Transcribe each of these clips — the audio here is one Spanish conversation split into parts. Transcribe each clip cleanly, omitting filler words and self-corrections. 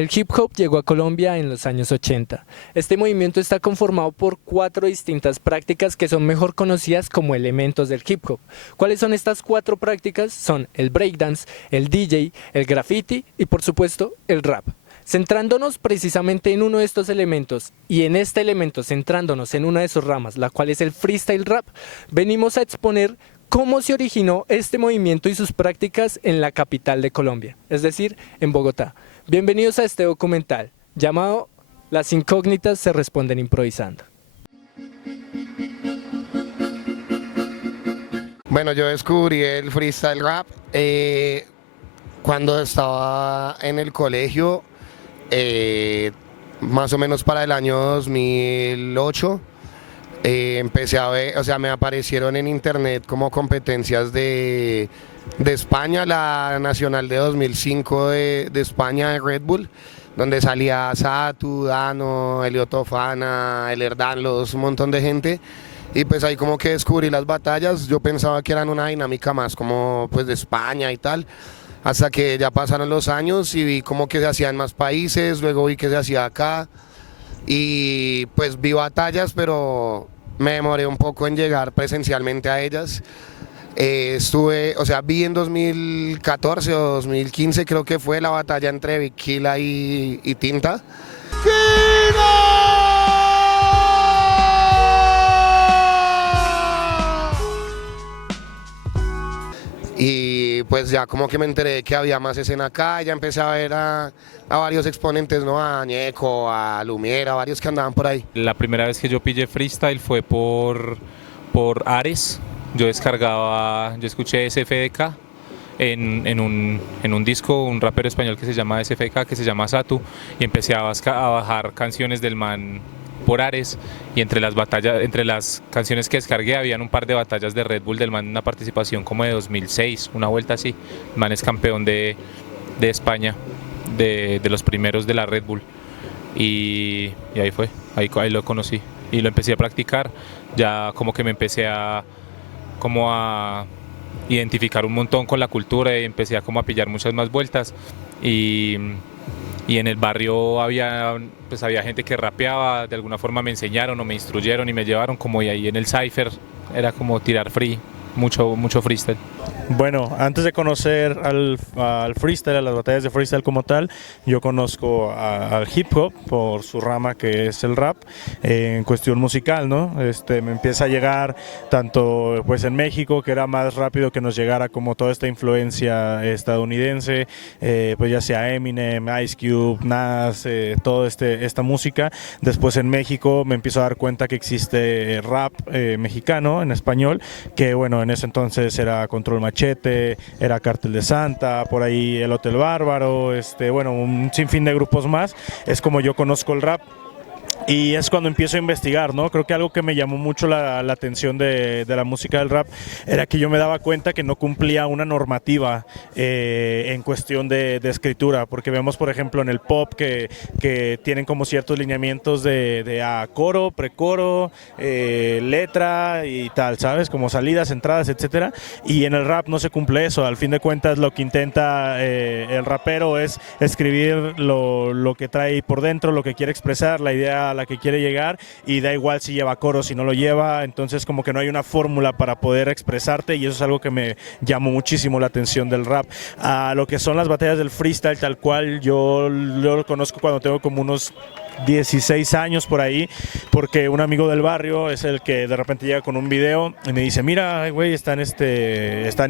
El hip hop llegó a Colombia en los años 80. Este movimiento está conformado por 4 distintas prácticas que son mejor conocidas como elementos del hip hop. ¿Cuáles son estas 4 prácticas? Son el breakdance, el DJ, el graffiti y por supuesto el rap. Centrándonos precisamente en uno de estos elementos y en este elemento centrándonos en una de sus ramas, la cual es el freestyle rap, venimos a exponer cómo se originó este movimiento y sus prácticas en la capital de Colombia, es decir, en Bogotá. Bienvenidos a este documental llamado Las incógnitas se responden improvisando. Bueno, yo descubrí el freestyle rap cuando estaba en el colegio, más o menos para el año 2008. Empecé a ver, o sea, me aparecieron en internet como competencias de España, la nacional de 2005 de España de Red Bull, donde salía Satu, Dano, Elioto Fana, El Herdanlos, un montón de gente. Y pues ahí como que descubrí las batallas. Yo pensaba que eran una dinámica más como pues de España y tal, hasta que ya pasaron los años y vi como que se hacía en más países, luego vi que se hacía acá y pues vi batallas, pero me demoré un poco en llegar presencialmente a ellas. Vi en 2014 o 2015 creo que fue la batalla entre Viquila y Tinta. Y pues ya como que me enteré que había más escena acá, ya empecé a ver a varios exponentes, ¿no? A Ñeco, a Lumiera, a varios que andaban por ahí. La primera vez que yo pillé freestyle fue por Ares. Yo escuché SFDK en un disco, un rapero español que se llama SFDK, que se llama Satu, y empecé a bajar canciones del man por Ares, y entre las canciones que descargué habían un par de batallas de Red Bull del man, una participación como de 2006, una vuelta así. El man es campeón de España, de los primeros de la Red Bull, y ahí fue, ahí lo conocí y lo empecé a practicar. Ya como que me empecé a identificar un montón con la cultura y empecé a pillar muchas más vueltas, y en el barrio había gente que rapeaba, de alguna forma me enseñaron o me instruyeron y me llevaron y ahí en el cypher era como tirar mucho freestyle. Bueno, antes de conocer al freestyle, a las batallas de freestyle como tal, yo conozco al hip hop por su rama que es el rap, en cuestión musical, ¿no? Me empieza a llegar tanto pues en México, que era más rápido que nos llegara como toda esta influencia estadounidense, pues ya sea Eminem, Ice Cube, Nas, toda esta música. Después en México me empiezo a dar cuenta que existe rap mexicano en español, que bueno, en ese entonces era Control Machete, era Cártel de Santa, por ahí el Hotel Bárbaro, bueno, un sinfín de grupos más. Es como yo conozco el rap. Y es cuando empiezo a investigar, ¿no? Creo que algo que me llamó mucho la atención de la música del rap era que yo me daba cuenta que no cumplía una normativa en cuestión de escritura, porque vemos, por ejemplo, en el pop que tienen como ciertos lineamientos de coro, precoro, letra y tal, ¿sabes? Como salidas, entradas, etcétera. Y en el rap no se cumple eso. Al fin de cuentas, lo que intenta el rapero es escribir lo que trae por dentro, lo que quiere expresar, la idea a la que quiere llegar, y da igual si lleva coro, si no lo lleva. Entonces como que no hay una fórmula para poder expresarte, y eso es algo que me llamó muchísimo la atención del rap. A lo que son las batallas del freestyle tal cual, yo lo conozco cuando tengo como unos 16 años por ahí, porque un amigo del barrio es el que de repente llega con un video y me dice: mira, güey, están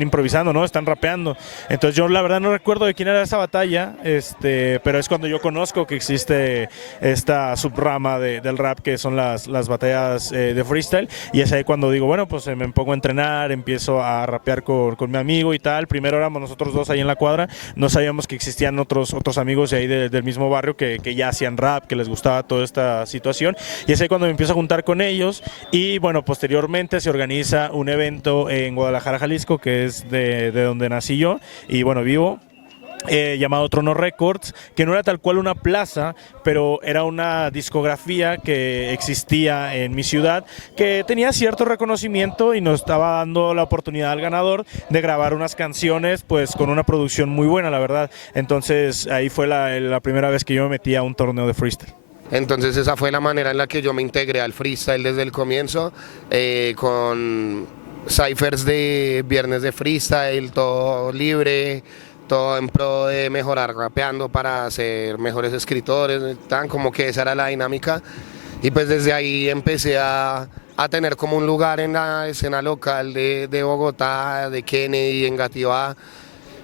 improvisando, ¿no? Están rapeando. Entonces yo la verdad no recuerdo de quién era esa batalla, pero es cuando yo conozco que existe esta subrama del rap, que son las batallas de freestyle, y es ahí cuando digo, bueno, pues me pongo a entrenar, empiezo a rapear con mi amigo y tal. Primero éramos nosotros dos ahí en la cuadra, no sabíamos que existían otros amigos de ahí del mismo barrio que ya hacían rap, que les gustaba toda esta situación, y es ahí cuando me empiezo a juntar con ellos. Y bueno, posteriormente se organiza un evento en Guadalajara, Jalisco, que es de donde nací yo y bueno, vivo. llamado Trono Records, que no era tal cual una plaza, pero era una discografía que existía en mi ciudad, que tenía cierto reconocimiento y nos estaba dando la oportunidad al ganador de grabar unas canciones pues con una producción muy buena, la verdad. Entonces ahí fue la primera vez que yo me metí a un torneo de freestyle. Entonces esa fue la manera en la que yo me integré al freestyle desde el comienzo, con cyphers de viernes de freestyle, todo libre, todo en pro de mejorar rapeando para ser mejores escritores, tan como que esa era la dinámica. Y pues desde ahí empecé a tener como un lugar en la escena local de Bogotá, de Kennedy, en Gativá.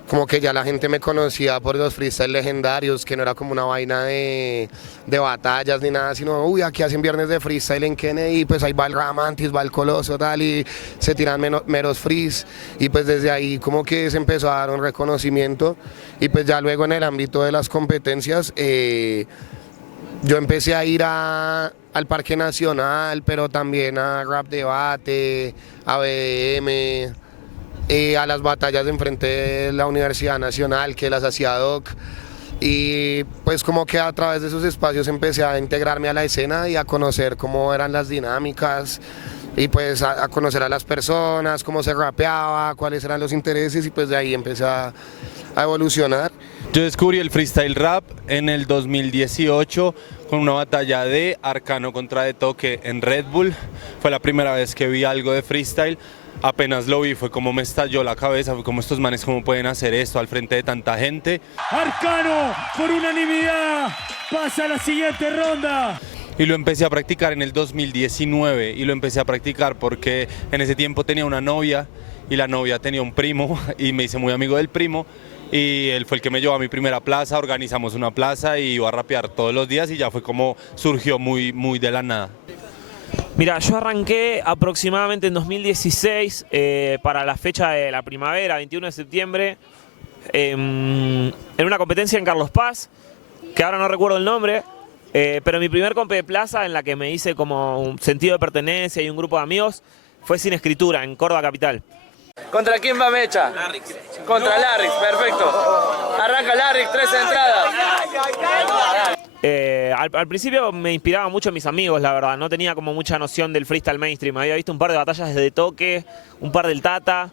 Como que ya la gente me conocía por los freestyle legendarios, que no era como una vaina de batallas ni nada, sino, uy, aquí hacen viernes de freestyle en Kennedy, pues ahí va el Ramantis, va el Coloso, tal, y se tiran meros frees, y pues desde ahí como que se empezó a dar un reconocimiento, y pues ya luego en el ámbito de las competencias, yo empecé a ir al Parque Nacional, pero también a Rap Debate, a BDM, a las batallas de enfrente de la Universidad Nacional, que las hacía Doc, y pues como que a través de esos espacios empecé a integrarme a la escena y a conocer cómo eran las dinámicas, y pues a conocer a las personas, cómo se rapeaba, cuáles eran los intereses, y pues de ahí empecé a evolucionar. Yo descubrí el freestyle rap en el 2018 con una batalla de Arcano contra De Toque en Red Bull. Fue la primera vez que vi algo de freestyle. Apenas lo vi fue como me estalló la cabeza, fue como estos manes cómo pueden hacer esto al frente de tanta gente. Arcano por unanimidad pasa a la siguiente ronda. Y lo empecé a practicar en el 2019 y lo empecé a practicar porque en ese tiempo tenía una novia y la novia tenía un primo y me hice muy amigo del primo y él fue el que me llevó a mi primera plaza, organizamos una plaza y iba a rapear todos los días y ya fue como surgió muy de la nada. Mira, yo arranqué aproximadamente en 2016 para la fecha de la primavera, 21 de septiembre, en una competencia en Carlos Paz, que ahora no recuerdo el nombre, pero mi primer compe de plaza en la que me hice como un sentido de pertenencia y un grupo de amigos fue Sin Escritura, en Córdoba Capital. ¿Contra quién va Mecha? Larrix. Contra Larrix, perfecto. Arranca Larrix, 3 entradas. Al principio me inspiraba mucho en mis amigos, la verdad. No tenía como mucha noción del freestyle mainstream. Había visto un par de batallas de Toque, un par del Tata,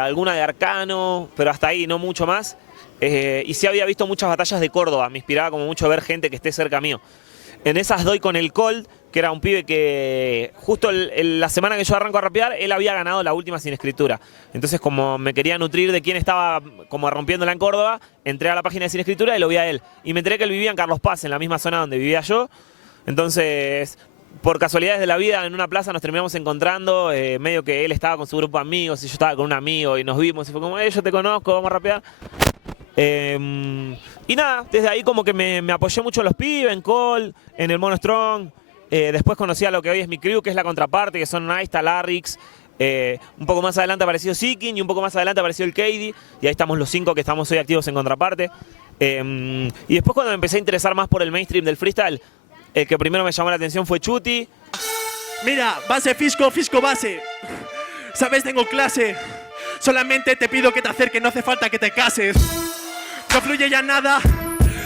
alguna de Arcano, pero hasta ahí, no mucho más. Y sí había visto muchas batallas de Córdoba. Me inspiraba como mucho ver gente que esté cerca mío. En esas doy con el Cold, que era un pibe que justo la semana que yo arranco a rapear, él había ganado la última Sin Escritura. Entonces, como me quería nutrir de quién estaba como rompiéndola en Córdoba, entré a la página de Sin Escritura y lo vi a él. Y me enteré que él vivía en Carlos Paz, en la misma zona donde vivía yo. Entonces, por casualidades de la vida, en una plaza nos terminamos encontrando, medio que él estaba con su grupo de amigos y yo estaba con un amigo y nos vimos y fue como, yo te conozco, vamos a rapear. Y nada, desde ahí como que me apoyé mucho en los pibes, en Cole, en el Mono Strong. Después conocí a lo que hoy es mi crew, que es la contraparte, que son Aista, Larrix. Un poco más adelante apareció Seeking y un poco más adelante apareció el Katie. Y ahí estamos los 5 que estamos hoy activos en contraparte. Y después cuando me empecé a interesar más por el mainstream del freestyle, el que primero me llamó la atención fue Chuti. Mira, base Fisco, Fisco base. Sabes, tengo clase. Solamente te pido que te acerques, no hace falta que te cases. No fluye ya nada.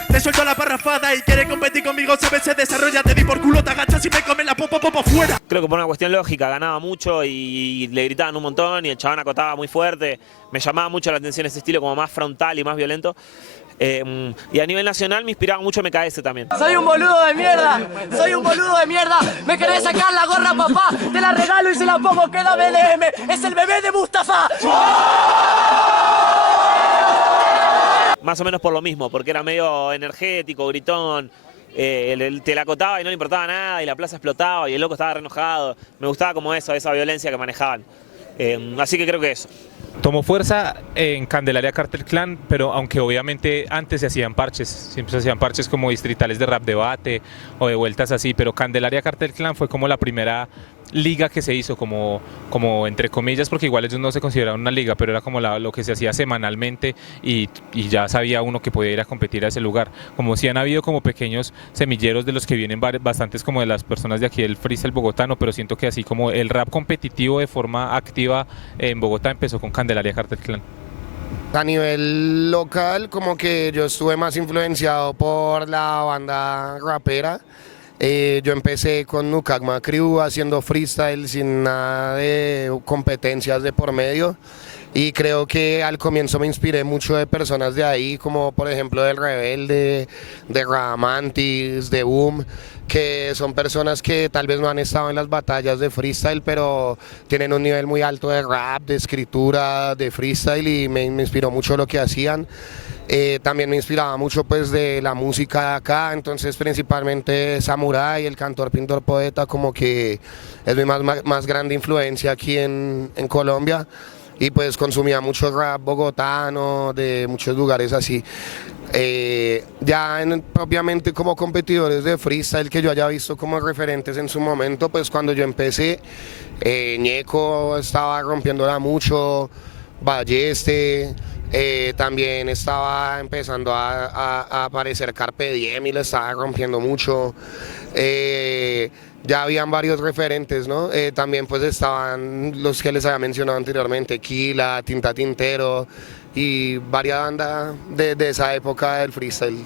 Te suelto la parrafada y quiere competir conmigo, sabes, se desarrolla, te di por culo, te agachas y me come la popo fuera. Creo que por una cuestión lógica, ganaba mucho y le gritaban un montón y el chabón acotaba muy fuerte. Me llamaba mucho la atención ese estilo como más frontal y más violento. Y a nivel nacional me inspiraba mucho MKS también. Soy un boludo de mierda, soy un boludo de mierda. Me querés sacar la gorra, papá, te la regalo y se la pongo, queda BDM. Es el bebé de Mustafa. Más o menos por lo mismo, porque era medio energético, gritón, te la acotaba y no le importaba nada y la plaza explotaba y el loco estaba re enojado. Me gustaba como eso, esa violencia que manejaban. Así que creo que eso. Tomó fuerza en Candelaria Cartel Clan, pero aunque obviamente antes se hacían parches, siempre se hacían parches como distritales de Rap Debate o de vueltas así, pero Candelaria Cartel Clan fue como la primera liga que se hizo, como entre comillas, porque igual ellos no se consideraban una liga, pero era como lo que se hacía semanalmente y ya sabía uno que podía ir a competir a ese lugar. Como si han habido como pequeños semilleros de los que vienen bastantes como de las personas de aquí del freestyle bogotano, pero siento que así como el rap competitivo de forma activa en Bogotá empezó con Candelaria Cartel Clan. A nivel local, como que yo estuve más influenciado por la banda rapera. Yo empecé con Nukagma Crew haciendo freestyle sin nada de competencias de por medio. Y creo que al comienzo me inspiré mucho de personas de ahí, como por ejemplo del Rebelde, de Radamantis, de Boom, que son personas que tal vez no han estado en las batallas de freestyle, pero tienen un nivel muy alto de rap, de escritura, de freestyle, y me inspiró mucho lo que hacían. También me inspiraba mucho pues de la música de acá, entonces principalmente Samurai, el cantor, pintor, poeta, como que es mi más grande influencia aquí en Colombia. Y pues consumía mucho rap bogotano, de muchos lugares así. Propiamente como competidores de freestyle que yo haya visto como referentes en su momento, pues cuando yo empecé, Ñeco estaba rompiéndola mucho, Balleste, también estaba empezando a aparecer Carpe Diem y le estaba rompiendo mucho. Ya habían varios referentes, ¿no? También pues estaban los que les había mencionado anteriormente, Kila, Tinta Tintero y varias bandas de esa época del freestyle,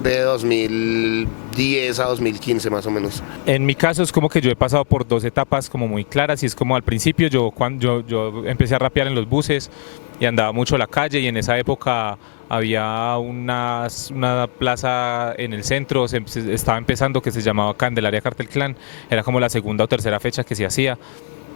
de 2010 a 2015 más o menos. En mi caso es como que yo he pasado por dos etapas como muy claras, y es como al principio yo empecé a rapear en los buses y andaba mucho a la calle, y en esa época había una plaza en el centro, estaba empezando, que se llamaba Candelaria Cartel Clan, era como la segunda o tercera fecha que se hacía,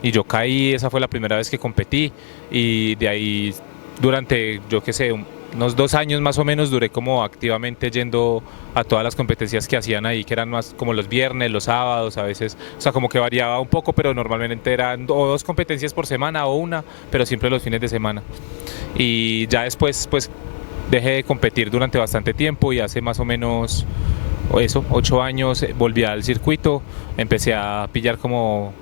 y yo caí, esa fue la primera vez que competí, y de ahí durante, yo qué sé, unos 2 años más o menos duré como activamente yendo a todas las competencias que hacían ahí, que eran más como los viernes, los sábados, a veces, o sea, como que variaba un poco, pero normalmente eran o 2 competencias por semana o una, pero siempre los fines de semana. Y ya después, pues, dejé de competir durante bastante tiempo, y hace más o menos 8 años volví al circuito, empecé a pillar como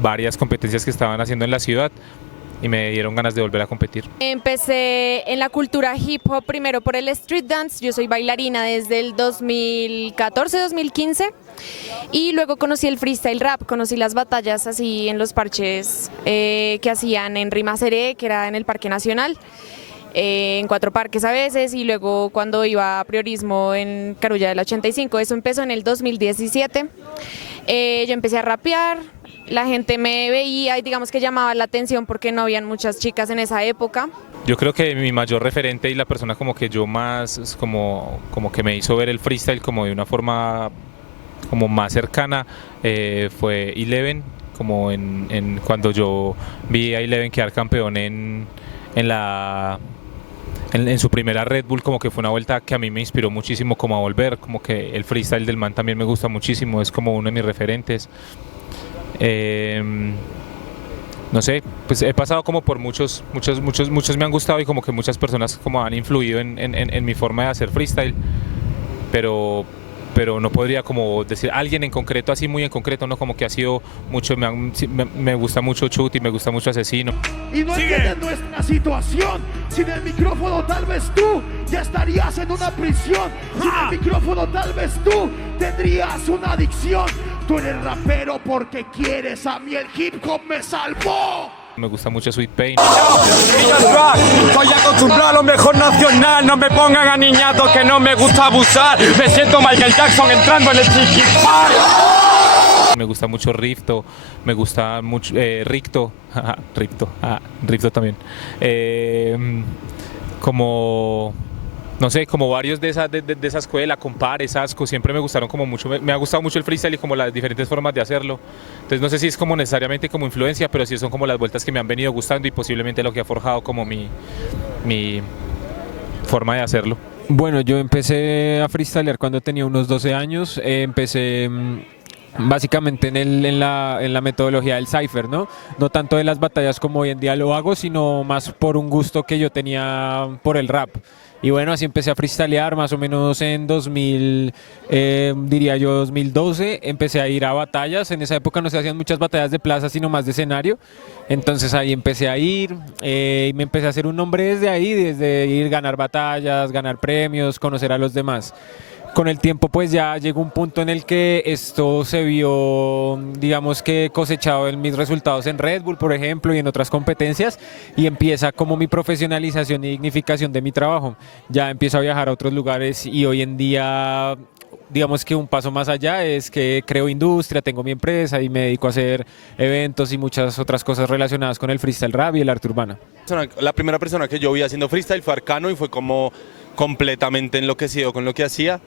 varias competencias que estaban haciendo en la ciudad, y me dieron ganas de volver a competir. Empecé en la cultura hip hop primero por el street dance, yo soy bailarina desde el 2014-2015, y luego conocí el freestyle rap, conocí las batallas así en los parches que hacían en Rimaceré, que era en el Parque Nacional, en 4 parques a veces, y luego cuando iba a Priorismo en Carulla del 85, eso empezó en el 2017, yo empecé a rapear. La gente me veía y digamos que llamaba la atención porque no habían muchas chicas en esa época. Yo creo que mi mayor referente y la persona como que yo más, como que me hizo ver el freestyle como de una forma como más cercana, fue Eleven, como cuando yo vi a Eleven quedar campeón en su primera Red Bull, como que fue una vuelta que a mí me inspiró muchísimo como a volver, como que el freestyle del man también me gusta muchísimo, es como uno de mis referentes. No sé, pues he pasado como por muchos me han gustado, y como que muchas personas como han influido en mi forma de hacer freestyle, pero no podría como decir alguien en concreto, así muy en concreto, no, como que ha sido mucho, me gusta mucho Chut y me gusta mucho Asesino. Y no entiendes nuestra situación. Sin el micrófono tal vez tú ya estarías en una prisión. Sin el micrófono tal vez tú tendrías una adicción. Tú eres rapero porque quieres, a mí el hip hop me salvó. Me gusta mucho Sweet Pain. Estoy acostumbrado a lo mejor nacional. No me pongan a niñatos que no me gusta abusar. Me siento Michael Jackson entrando en el Tiki Park. Me gusta mucho Rifto, me gusta mucho Ricto, Rifto también. Como, no sé, como varios de esa escuela, Compares, Asco, siempre me gustaron como mucho, me ha gustado mucho el freestyle y como las diferentes formas de hacerlo. Entonces no sé si es como necesariamente como influencia, pero sí son como las vueltas que me han venido gustando y posiblemente lo que ha forjado como mi forma de hacerlo. Bueno, yo empecé a freestylear cuando tenía unos 12 años, empecé básicamente en la metodología del cypher, ¿no? No tanto de las batallas como hoy en día lo hago, sino más por un gusto que yo tenía por el rap. Y bueno, así empecé a freestylear más o menos en 2012, empecé a ir a batallas. En esa época no se hacían muchas batallas de plaza, sino más de escenario. Entonces ahí empecé a ir y me empecé a hacer un nombre desde ahí, desde ir, ganar batallas, ganar premios, conocer a los demás. con el tiempo pues ya llegó un punto en el que esto se vio, digamos que cosechado en mis resultados en Red Bull, por ejemplo, y en otras competencias, y empieza como mi profesionalización y dignificación de mi trabajo. Ya empiezo a viajar a otros lugares y hoy en día, digamos que un paso más allá es que creo industria, tengo mi empresa y me dedico a hacer eventos y muchas otras cosas relacionadas con el freestyle rap y el arte urbano. La primera persona que yo vi haciendo freestyle fue Arcano y fue como completamente enloquecido con lo que hacía.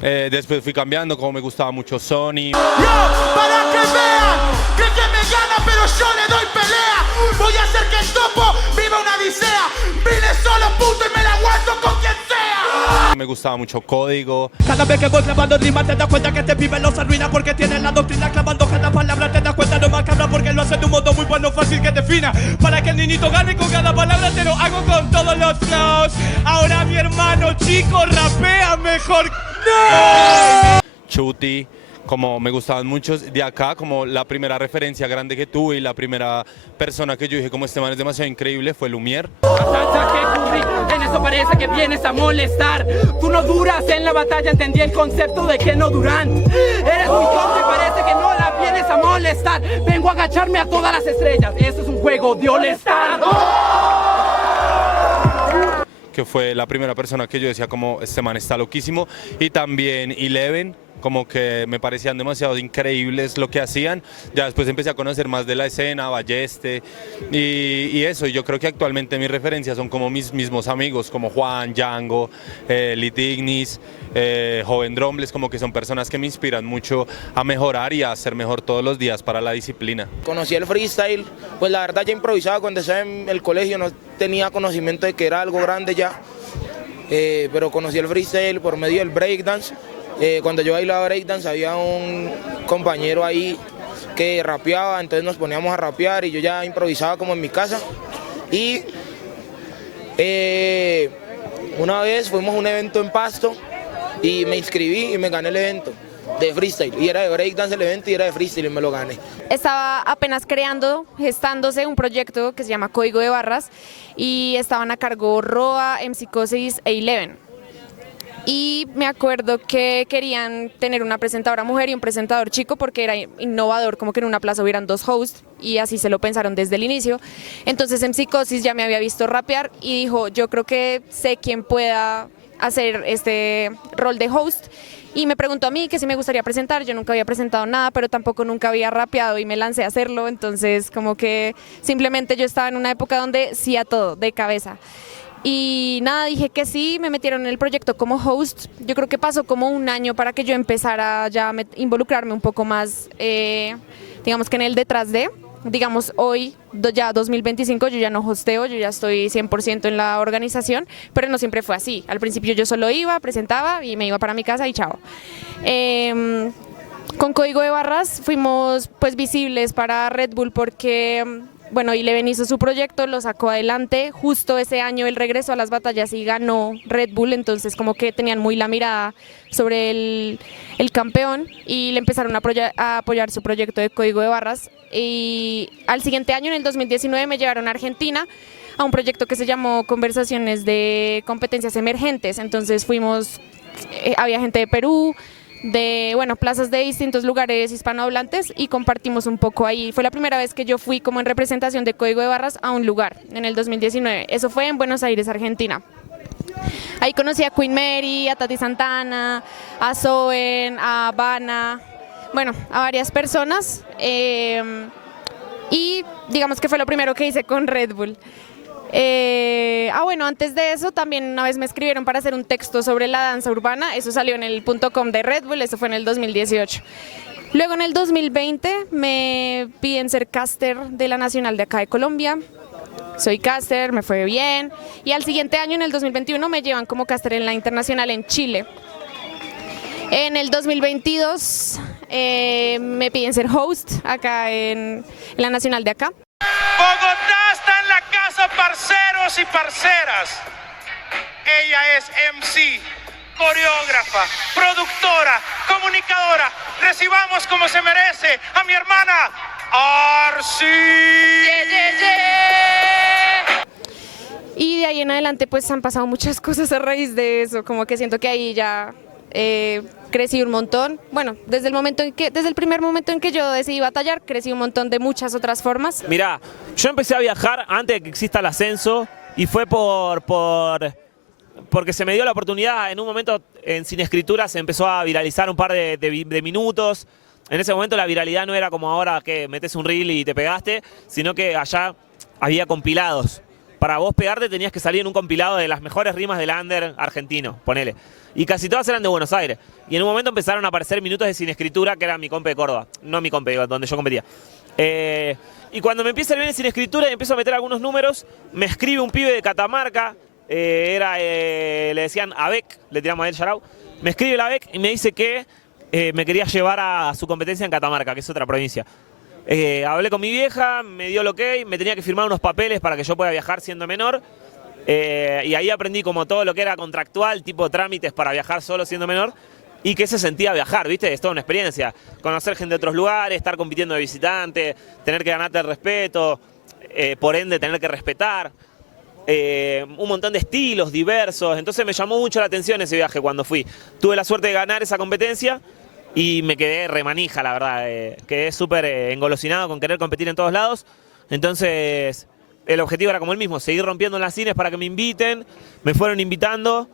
Después fui cambiando, como me gustaba mucho Sony. Para que vean que me gana, pero yo le doy pelea. Voy a hacer que el topo viva una odisea. Vine solo, puto, y me la aguanto con quien sea. Me gustaba mucho Código. Cada vez que voy clavando rima te das cuenta que te vive los arruina porque tienes la doctrina clavando cada palabra. Te das cuenta no macabra porque lo hace de un modo muy bueno, fácil que defina. Para que el niñito gane con cada palabra te lo hago con todos los flows. Ahora mi hermano chico rapea mejor. ¡No! Chuti, como me gustaban muchos de acá, como la primera referencia grande que tuve y la primera persona que yo dije como este man es demasiado increíble fue Lumière. En eso parece que vienes a molestar. Tú no duras en la batalla, entendí el concepto de que no duran. Eres muy tonto y parece que no la vienes a molestar. Vengo a agacharme a todas las estrellas. Eso es un juego de All-Star. Que fue la primera persona que yo decía como este man está loquísimo, y también Eleven, como que me parecían demasiado increíbles lo que hacían. Ya después empecé a conocer más de la escena, Balleste y eso, y yo creo que actualmente mis referencias son como mis mismos amigos, como Juan, Django, Lit Ignis, Joven Drombles, como que son personas que me inspiran mucho a mejorar y a ser mejor todos los días para la disciplina. Conocí el freestyle, pues la verdad ya improvisaba cuando estaba en el colegio, no tenía conocimiento de que era algo grande ya, pero conocí el freestyle por medio del breakdance. Cuando yo bailaba breakdance había un compañero ahí que rapeaba, entonces nos poníamos a rapear y yo ya improvisaba como en mi casa. Y una vez fuimos a un evento en Pasto y me inscribí y me gané el evento de freestyle, y era de breakdance el evento y era de freestyle y me lo gané. Estaba apenas gestándose un proyecto que se llama Código de Barras y estaban a cargo Roa, MC-Cosis e Eleven. Y me acuerdo que querían tener una presentadora mujer y un presentador chico porque era innovador, como que en una plaza hubieran dos hosts, y así se lo pensaron desde el inicio. Entonces MC-Cosis ya me había visto rapear y dijo, yo creo que sé quién pueda hacer este rol de host, y me preguntó a mí que si me gustaría presentar. Yo nunca había presentado nada, pero tampoco nunca había rapeado y me lancé a hacerlo, entonces como que simplemente yo estaba en una época donde sí a todo, de cabeza. Y nada, dije que sí, me metieron en el proyecto como host. Yo creo que pasó como un año para que yo empezara ya a involucrarme un poco más, digamos que en el detrás de. Digamos, hoy, ya 2025, yo ya no hosteo, yo ya estoy 100% en la organización, pero no siempre fue así. Al principio yo solo iba, presentaba y me iba para mi casa y chao. Con Código de Barras fuimos pues visibles para Red Bull porque, bueno, Eleven hizo su proyecto, lo sacó adelante. Justo ese año él regresó a las batallas y ganó Red Bull, entonces como que tenían muy la mirada sobre el campeón y le empezaron a apoyar su proyecto de Código de Barras. Y al siguiente año, en el 2019, me llevaron a Argentina a un proyecto que se llamó Conversaciones de Competencias Emergentes. Entonces fuimos, había gente de Perú, de plazas de distintos lugares hispanohablantes, y compartimos un poco ahí. Fue la primera vez que yo fui como en representación de Código de Barras a un lugar, en el 2019. Eso fue en Buenos Aires, Argentina. Ahí conocí a Queen Mary, a Tati Santana, a Zoen, a Habana, a varias personas, y digamos que fue lo primero que hice con Red Bull. Antes de eso también una vez me escribieron para hacer un texto sobre la danza urbana. Eso salió en el .com de Red Bull, eso fue en el 2018. Luego en el 2020 me piden ser caster de la nacional de acá de Colombia. Soy caster, me fue bien, y al siguiente año, en el 2021, me llevan como caster en la internacional en Chile. En el 2022 me piden ser host acá en la nacional de acá. Bogotá está en la casa, parceros y parceras. Ella es MC, coreógrafa, productora, comunicadora. Recibamos como se merece a mi hermana Arsi. Y de ahí en adelante pues han pasado muchas cosas a raíz de eso, como que siento que ahí ya crecí un montón. Bueno, desde el primer momento en que yo decidí batallar, crecí un montón de muchas otras formas. Mirá, yo empecé a viajar antes de que exista el ascenso y fue porque se me dio la oportunidad. En un momento en Sin Escritura se empezó a viralizar un par de minutos. En ese momento la viralidad no era como ahora que metes un reel y te pegaste, sino que allá había compilados. Para vos pegarte tenías que salir en un compilado de las mejores rimas del under argentino, ponele. Y casi todas eran de Buenos Aires. Y en un momento empezaron a aparecer minutos de Sin Escritura, que era mi compe de Córdoba. No mi compe, donde yo competía. Y cuando me empieza a ver Sin Escritura y empiezo a meter algunos números, me escribe un pibe de Catamarca, le decían Abec, le tiramos a él Yarau. Me escribe el Abec y me dice que me quería llevar a su competencia en Catamarca, que es otra provincia. Hablé con mi vieja, me dio el ok, me tenía que firmar unos papeles para que yo pueda viajar siendo menor. Y ahí aprendí como todo lo que era contractual, tipo trámites para viajar solo siendo menor. Y que se sentía viajar, ¿viste? Es toda una experiencia. Conocer gente de otros lugares, estar compitiendo de visitante, tener que ganarte el respeto, por ende tener que respetar. Un montón de estilos diversos. Entonces me llamó mucho la atención ese viaje cuando fui. Tuve la suerte de ganar esa competencia y me quedé remanija, la verdad. Quedé súper engolosinado con querer competir en todos lados. Entonces el objetivo era como el mismo, seguir rompiendo las cines para que me inviten. Me fueron invitando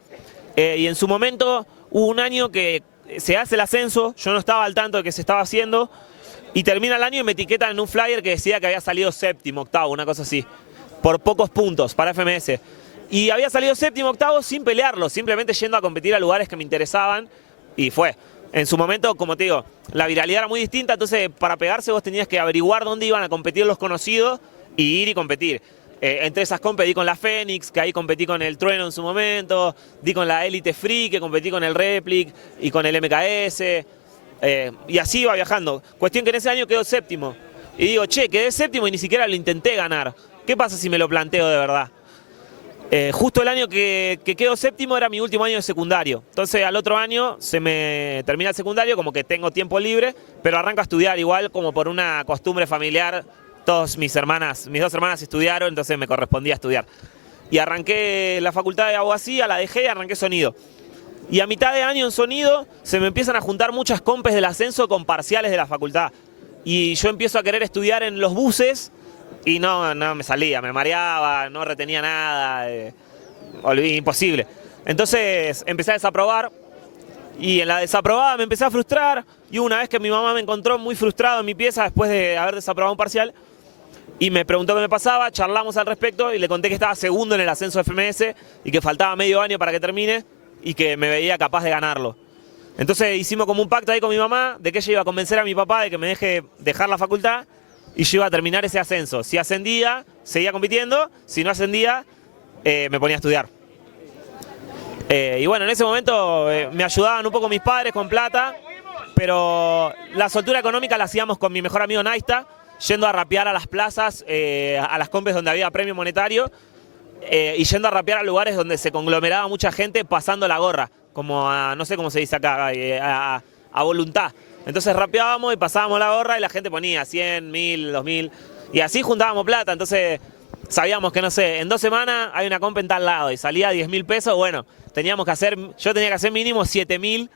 y en su momento hubo un año que se hace el ascenso, yo no estaba al tanto de que se estaba haciendo y termina el año y me etiquetan en un flyer que decía que había salido séptimo, octavo, una cosa así, por pocos puntos para FMS. Y había salido séptimo, octavo sin pelearlo, simplemente yendo a competir a lugares que me interesaban y fue. En su momento, como te digo, la viralidad era muy distinta, entonces para pegarse vos tenías que averiguar dónde iban a competir los conocidos y ir y competir. Entre esas competí con la Fénix, que ahí competí con el Trueno en su momento, di con la Elite Free, que competí con el Replic y con el MKS, y así iba viajando. Cuestión que en ese año quedó séptimo. Y digo, che, quedé séptimo y ni siquiera lo intenté ganar. ¿Qué pasa si me lo planteo de verdad? Justo el año que quedo séptimo era mi último año de secundario. Entonces al otro año se me termina el secundario, como que tengo tiempo libre, pero arranco a estudiar igual como por una costumbre familiar. Todas mis dos hermanas estudiaron, entonces me correspondía estudiar. Y arranqué la facultad de abogacía, la dejé y arranqué sonido. Y a mitad de año en sonido se me empiezan a juntar muchas compes del ascenso con parciales de la facultad. Y yo empiezo a querer estudiar en los buses y no me salía, me mareaba, no retenía nada, imposible. Entonces empecé a desaprobar y en la desaprobada me empecé a frustrar y una vez que mi mamá me encontró muy frustrado en mi pieza después de haber desaprobado un parcial, y me preguntó qué me pasaba, charlamos al respecto y le conté que estaba segundo en el ascenso de FMS y que faltaba medio año para que termine y que me veía capaz de ganarlo. Entonces hicimos como un pacto ahí con mi mamá de que ella iba a convencer a mi papá de que me deje dejar la facultad y yo iba a terminar ese ascenso. Si ascendía, seguía compitiendo, si no ascendía, me ponía a estudiar. Y bueno, en ese momento me ayudaban un poco mis padres con plata, pero la soltura económica la hacíamos con mi mejor amigo Naista, yendo a rapear a las plazas, a las compes donde había premio monetario, y yendo a rapear a lugares donde se conglomeraba mucha gente pasando la gorra, como a, no sé cómo se dice acá, a voluntad. Entonces rapeábamos y pasábamos la gorra y la gente ponía 100, 1000, 2000, y así juntábamos plata. Entonces sabíamos que, no sé, en 2 semanas hay una compa en tal lado y salía 10.000 pesos, bueno, yo tenía que hacer mínimo 7.000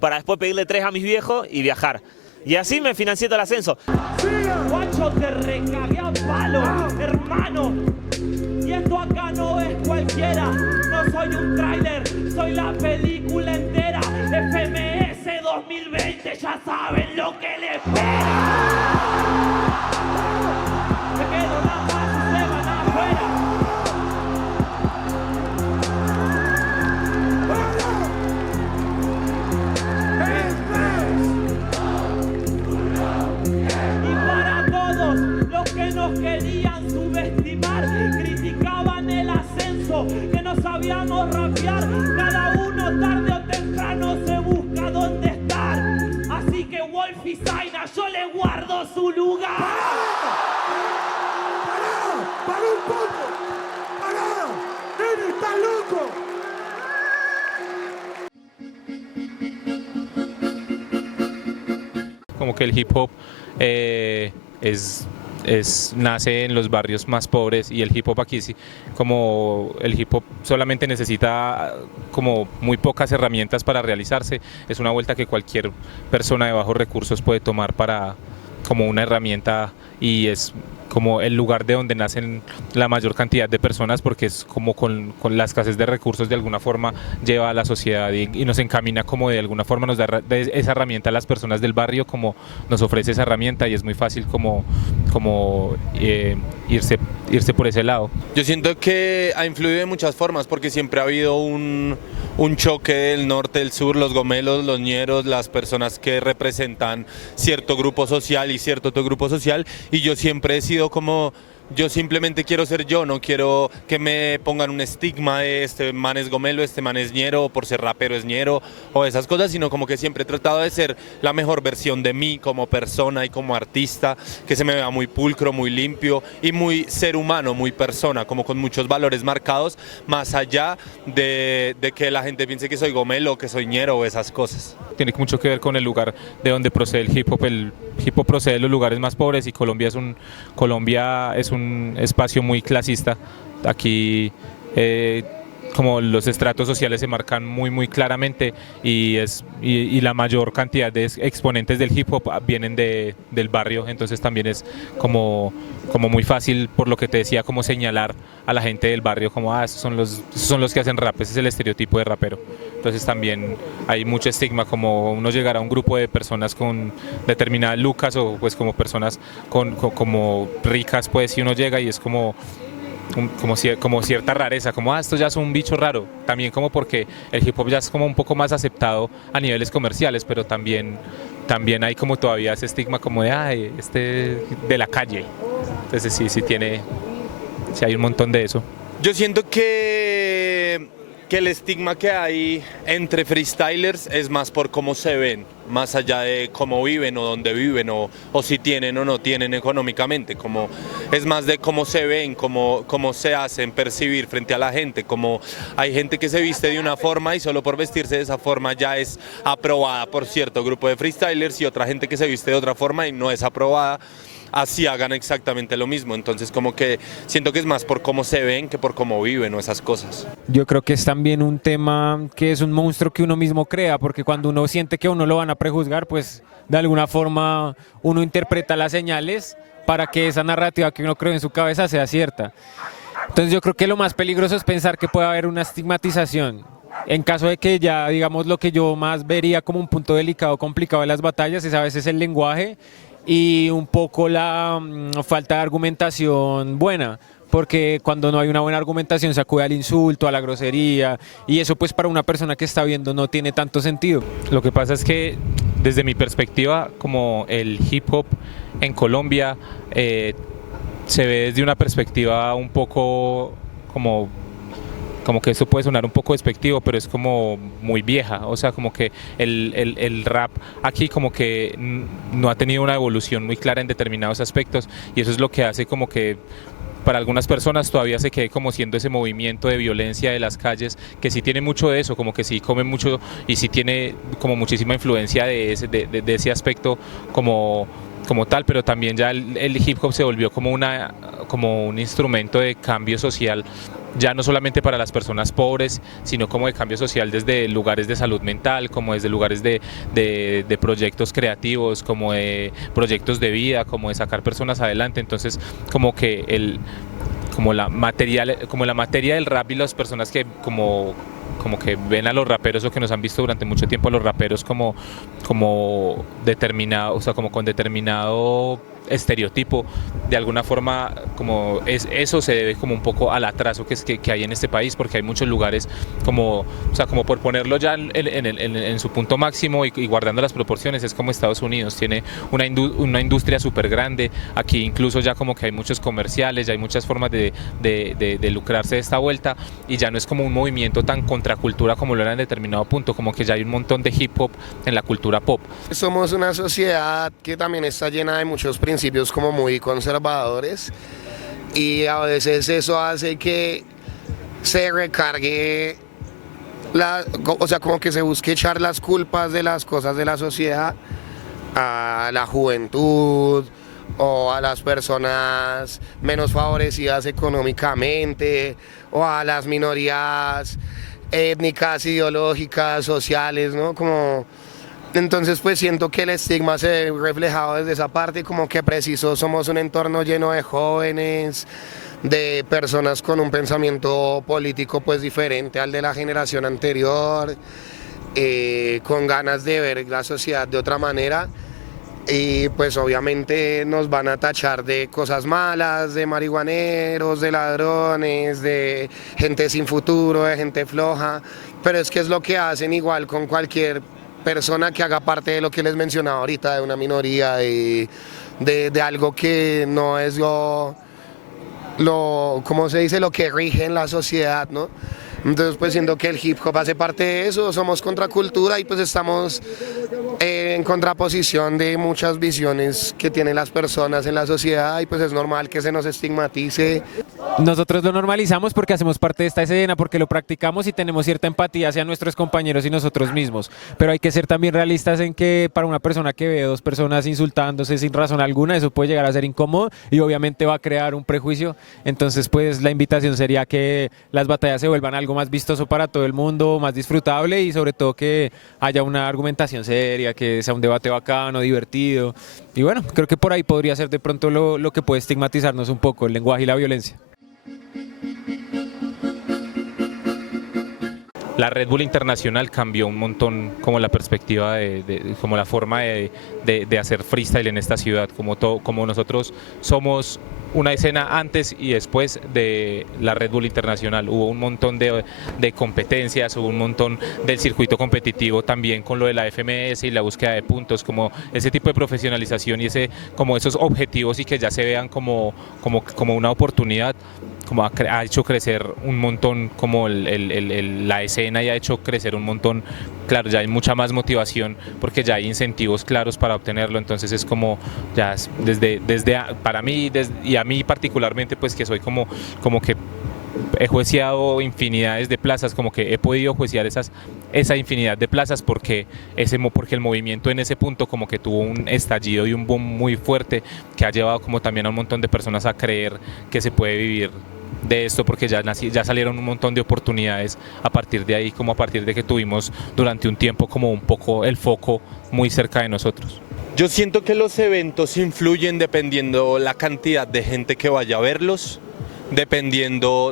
para después pedirle 3 a mis viejos y viajar. Y así me financié todo el ascenso. Guacho, te recagué a palo, hermano. Y esto acá no es cualquiera. No soy un tráiler, soy la película entera. FMS 2020, ya saben lo que les espera. Me quedo nada más y se van afuera. Nos querían subestimar, criticaban el ascenso, que no sabíamos rapear. Cada uno tarde o temprano se busca dónde estar. Así que Wolf y Zaina, yo le guardo su lugar. ¡Pará un poco! ¡Pará! ¡Nene, estás loco! Como que el hip hop es nace en los barrios más pobres, y el hip hop aquí sí, como el hip hop solamente necesita como muy pocas herramientas para realizarse, es una vuelta que cualquier persona de bajos recursos puede tomar para como una herramienta, y es como el lugar de donde nacen la mayor cantidad de personas, porque es como con la escasez de recursos de alguna forma lleva a la sociedad y nos encamina, como de alguna forma nos da esa herramienta a las personas del barrio, como nos ofrece esa herramienta, y es muy fácil como irse por ese lado. Yo siento que ha influido de muchas formas, porque siempre ha habido un choque del norte, del sur, los gomelos, los ñeros, las personas que representan cierto grupo social y cierto otro grupo social, y yo siempre he sido como, yo simplemente quiero ser yo, no quiero que me pongan un estigma de este man es gomelo, este man es ñero, por ser rapero es ñero, o esas cosas, sino como que siempre he tratado de ser la mejor versión de mí como persona y como artista, que se me vea muy pulcro, muy limpio y muy ser humano, muy persona, como con muchos valores marcados, más allá de que la gente piense que soy gomelo, que soy ñero o esas cosas. Tiene mucho que ver con el lugar de donde procede el hip hop. El hip hop procede de los lugares más pobres, y Colombia es un espacio muy clasista. Aquí como los estratos sociales se marcan muy claramente, y la mayor cantidad de exponentes del hip hop vienen del barrio, entonces también es como muy fácil, por lo que te decía, como señalar a la gente del barrio como esos son los que hacen rap, ese es el estereotipo de rapero. Entonces también hay mucho estigma, como uno llegar a un grupo de personas con determinadas lucas, o pues como personas como ricas, pues si uno llega y es como cierta rareza, como esto ya es un bicho raro, también como porque el hip hop ya es como un poco más aceptado a niveles comerciales, pero también hay como todavía ese estigma como de este de la calle. Entonces sí hay un montón de eso. Yo siento que el estigma que hay entre freestylers es más por cómo se ven, más allá de cómo viven o dónde viven, o si tienen o no tienen económicamente, como es más de cómo se ven, cómo se hacen percibir frente a la gente, como hay gente que se viste de una forma y solo por vestirse de esa forma ya es aprobada por cierto grupo de freestylers, y otra gente que se viste de otra forma y no es aprobada, así hagan exactamente lo mismo. Entonces como que siento que es más por cómo se ven que por cómo viven o esas cosas. Yo creo que es también un tema que es un monstruo que uno mismo crea, porque cuando uno siente que a uno lo van a prejuzgar, pues de alguna forma uno interpreta las señales para que esa narrativa que uno cree en su cabeza sea cierta. Entonces yo creo que lo más peligroso es pensar que puede haber una estigmatización. En caso de que ya, digamos, lo que yo más vería como un punto delicado, complicado de las batallas es a veces el lenguaje y un poco la falta de argumentación buena, porque cuando no hay una buena argumentación se acude al insulto, a la grosería, y eso pues para una persona que está viendo no tiene tanto sentido. Lo que pasa es que desde mi perspectiva, como el hip hop en Colombia se ve desde una perspectiva un poco como que eso puede sonar un poco despectivo, pero es como muy vieja, o sea, como que el rap aquí como que no ha tenido una evolución muy clara en determinados aspectos, y eso es lo que hace como que para algunas personas todavía se quede como siendo ese movimiento de violencia de las calles, que sí tiene mucho de eso, como que sí come mucho y sí tiene como muchísima influencia de ese aspecto como tal, pero también ya el hip hop se volvió como un instrumento de cambio social, ya no solamente para las personas pobres, sino como de cambio social desde lugares de salud mental, como desde lugares de proyectos creativos, como de proyectos de vida, como de sacar personas adelante. Entonces como que la materia del rap, y las personas que como que ven a los raperos, o que nos han visto durante mucho tiempo a los raperos como determinado, o sea, como con determinado estereotipo, de alguna forma como eso se debe como un poco al atraso que hay en este país, porque hay muchos lugares como por ponerlo ya en su punto máximo y guardando las proporciones, es como Estados Unidos, tiene una industria súper grande, aquí incluso ya como que hay muchos comerciales, ya hay muchas formas de lucrarse de esta vuelta, y ya no es como un movimiento tan contracultura como lo era en determinado punto, como que ya hay un montón de hip hop en la cultura pop. Somos una sociedad que también está llena de muchos principios como muy conservadores, y a veces eso hace que se recargue o sea, como que se busque echar las culpas de las cosas de la sociedad a la juventud o a las personas menos favorecidas económicamente, o a las minorías étnicas, ideológicas, sociales, ¿no? Entonces pues siento que el estigma se ve reflejado desde esa parte, como que preciso somos un entorno lleno de jóvenes, de personas con un pensamiento político pues diferente al de la generación anterior, con ganas de ver la sociedad de otra manera. Y pues obviamente nos van a tachar de cosas malas, de marihuaneros, de ladrones, de gente sin futuro, de gente floja, pero es que es lo que hacen igual con cualquier persona que haga parte de lo que les mencionaba ahorita, de una minoría, de algo que no es ¿cómo se dice? Lo que rige en la sociedad, ¿no? Entonces pues siento que el hip hop hace parte de eso, somos contracultura y pues estamos en contraposición de muchas visiones que tienen las personas en la sociedad y pues es normal que se nos estigmatice. Nosotros lo normalizamos porque hacemos parte de esta escena, porque lo practicamos y tenemos cierta empatía hacia nuestros compañeros y nosotros mismos, pero hay que ser también realistas en que para una persona que ve dos personas insultándose sin razón alguna, eso puede llegar a ser incómodo y obviamente va a crear un prejuicio. Entonces pues la invitación sería que las batallas se vuelvan algo más vistoso para todo el mundo, más disfrutable y sobre todo que haya una argumentación seria, que sea un debate bacano, divertido. Y bueno, creo que por ahí podría ser de pronto lo que puede estigmatizarnos un poco, el lenguaje y la violencia. La Red Bull Internacional cambió un montón como la perspectiva, como la forma de hacer freestyle en esta ciudad, como nosotros somos una escena antes y después de la Red Bull Internacional. Hubo un montón de competencias, hubo un montón del circuito competitivo también con lo de la FMS y la búsqueda de puntos, como ese tipo de profesionalización y como esos objetivos y que ya se vean como una oportunidad, como ha hecho crecer un montón como la escena y ha hecho crecer un montón. Claro, ya hay mucha más motivación porque ya hay incentivos claros para obtenerlo, entonces es como ya para mí y a mí particularmente pues que soy como que he juiciado infinidades de plazas, como que he podido juiciar esa infinidad de plazas porque el movimiento en ese punto como que tuvo un estallido y un boom muy fuerte que ha llevado como también a un montón de personas a creer que se puede vivir de esto, porque ya salieron un montón de oportunidades a partir de ahí, como a partir de que tuvimos durante un tiempo como un poco el foco muy cerca de nosotros. Yo siento que los eventos influyen dependiendo la cantidad de gente que vaya a verlos,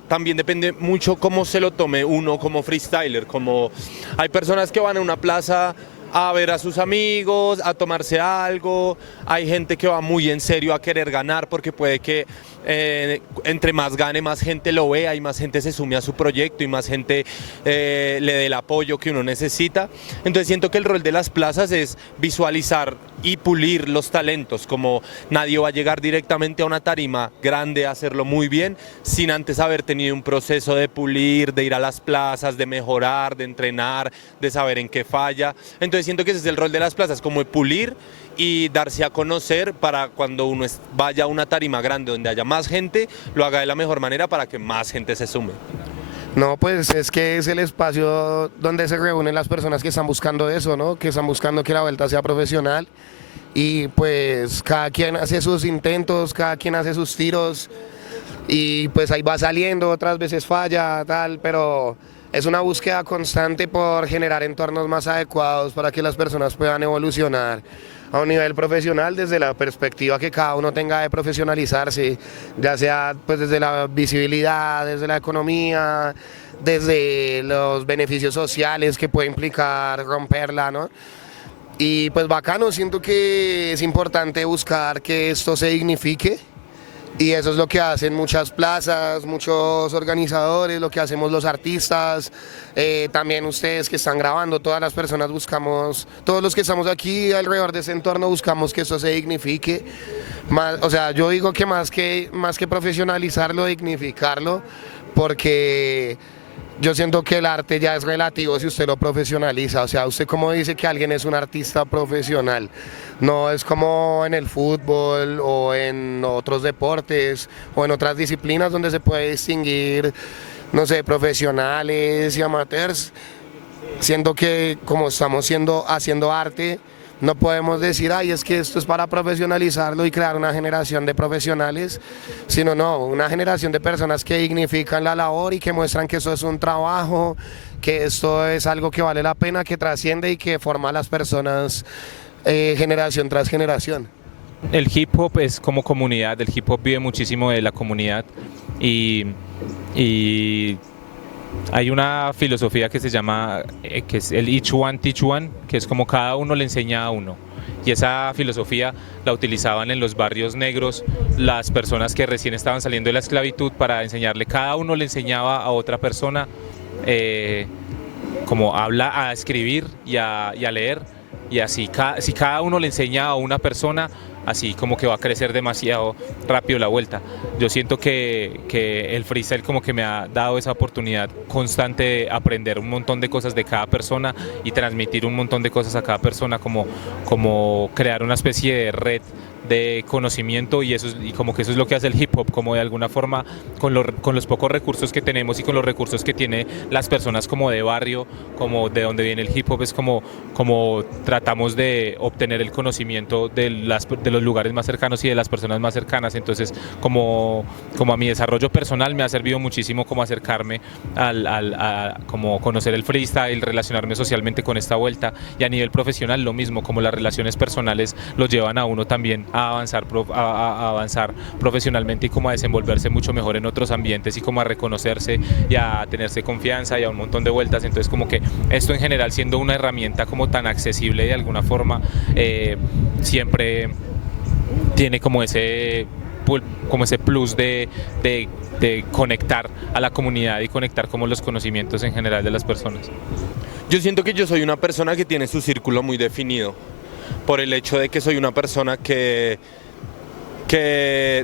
también depende mucho cómo se lo tome uno como freestyler, como hay personas que van a una plaza a ver a sus amigos, a tomarse algo, hay gente que va muy en serio a querer ganar porque puede que entre más gane, más gente lo vea y más gente se sume a su proyecto y más gente le dé el apoyo que uno necesita. Entonces siento que el rol de las plazas es visualizar y pulir los talentos, como nadie va a llegar directamente a una tarima grande a hacerlo muy bien sin antes haber tenido un proceso de pulir, de ir a las plazas, de mejorar, de entrenar, de saber en qué falla. Entonces siento que ese es el rol de las plazas, como de pulir y darse a conocer para cuando uno vaya a una tarima grande donde haya más gente, lo haga de la mejor manera para que más gente se sume. No, pues es que es el espacio donde se reúnen las personas que están buscando eso, ¿no? Que están buscando que la vuelta sea profesional y pues cada quien hace sus intentos, cada quien hace sus tiros y pues ahí va saliendo, otras veces falla, tal, pero es una búsqueda constante por generar entornos más adecuados para que las personas puedan evolucionar a un nivel profesional desde la perspectiva que cada uno tenga de profesionalizarse, ya sea pues desde la visibilidad, desde la economía, desde los beneficios sociales que puede implicar romperla, ¿no? Y pues bacano, siento que es importante buscar que esto se dignifique. Y eso es lo que hacen muchas plazas, muchos organizadores, lo que hacemos los artistas, también ustedes que están grabando, todas las personas buscamos, todos los que estamos aquí alrededor de ese entorno buscamos que esto se dignifique. O sea, yo digo que más que profesionalizarlo, dignificarlo, porque yo siento que el arte ya es relativo si usted lo profesionaliza, o sea, usted como dice que alguien es un artista profesional, no es como en el fútbol o en otros deportes o en otras disciplinas donde se puede distinguir, no sé, profesionales y amateurs. Siento que como estamos haciendo arte, No podemos decir, ay, es que esto es para profesionalizarlo y crear una generación de profesionales, sino no, una generación de personas que dignifican la labor y que muestran que eso es un trabajo, que esto es algo que vale la pena, que trasciende y que forma a las personas generación tras generación. El hip hop es como comunidad, el hip hop vive muchísimo de la comunidad y hay una filosofía que se llama, que es el each one teach one, que es como cada uno le enseña a uno. Y esa filosofía la utilizaban en los barrios negros las personas que recién estaban saliendo de la esclavitud para enseñarle, cada uno le enseñaba a otra persona como a escribir y a leer. Y así, si cada uno le enseña a una persona, así como que va a crecer demasiado rápido la vuelta. Yo siento que el freestyle como que me ha dado esa oportunidad constante de aprender un montón de cosas de cada persona y transmitir un montón de cosas a cada persona, como crear una especie de red de conocimiento y como que eso es lo que hace el hip hop, como de alguna forma con los pocos recursos que tenemos y con los recursos que tiene las personas como de barrio, como de donde viene el hip hop, es como tratamos de obtener el conocimiento de los lugares más cercanos y de las personas más cercanas. Entonces como a mi desarrollo personal me ha servido muchísimo como acercarme como conocer el freestyle, relacionarme socialmente con esta vuelta, y a nivel profesional lo mismo, como las relaciones personales lo llevan a uno también a avanzar profesionalmente y como a desenvolverse mucho mejor en otros ambientes y como a reconocerse y a tenerse confianza y a un montón de vueltas. Entonces como que esto en general, siendo una herramienta como tan accesible de alguna forma, siempre tiene como ese plus de conectar a la comunidad y conectar como los conocimientos en general de las personas. Yo siento que yo soy una persona que tiene su círculo muy definido, por el hecho de que soy una persona que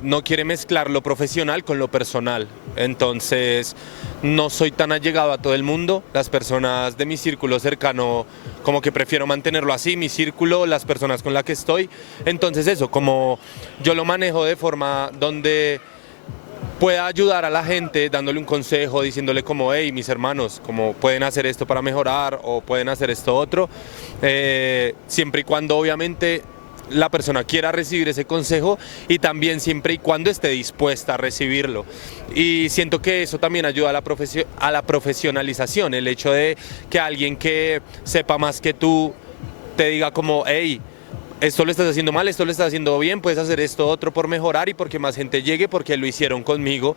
no quiere mezclar lo profesional con lo personal. Entonces no soy tan allegado a todo el mundo. Las personas de mi círculo cercano como que prefiero mantenerlo así, mi círculo, las personas con las que estoy. Entonces eso, como yo lo manejo de forma donde pueda ayudar a la gente dándole un consejo, diciéndole como, hey, mis hermanos, como pueden hacer esto para mejorar o pueden hacer esto otro, siempre y cuando obviamente la persona quiera recibir ese consejo y también siempre y cuando esté dispuesta a recibirlo. Y siento que eso también ayuda a la profesionalización, el hecho de que alguien que sepa más que tú te diga como, hey, esto lo estás haciendo mal, esto lo estás haciendo bien, puedes hacer esto otro por mejorar y porque más gente llegue, porque lo hicieron conmigo,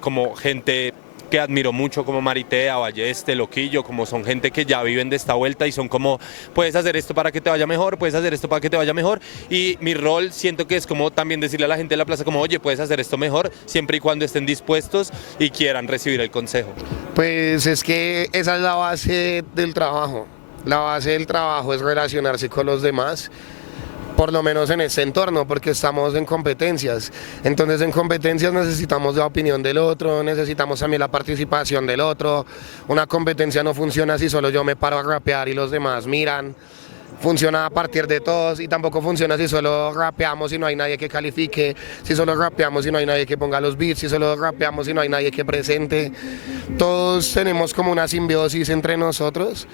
como gente que admiro mucho como Maritea, Balleste, Loquillo, como son gente que ya viven de esta vuelta y son como, puedes hacer esto para que te vaya mejor, puedes hacer esto para que te vaya mejor. Y mi rol siento que es como también decirle a la gente de la plaza como, oye, puedes hacer esto mejor, siempre y cuando estén dispuestos y quieran recibir el consejo. Pues es que esa es la base del trabajo. La base del trabajo es relacionarse con los demás, por lo menos en este entorno, porque estamos en competencias. Entonces en competencias necesitamos la opinión del otro, necesitamos también la participación del otro. Una competencia no funciona si solo yo me paro a rapear y los demás miran. Funciona a partir de todos y tampoco funciona si solo rapeamos y no hay nadie que califique, si solo rapeamos y no hay nadie que ponga los beats, si solo rapeamos y no hay nadie que presente. Todos tenemos como una simbiosis entre nosotros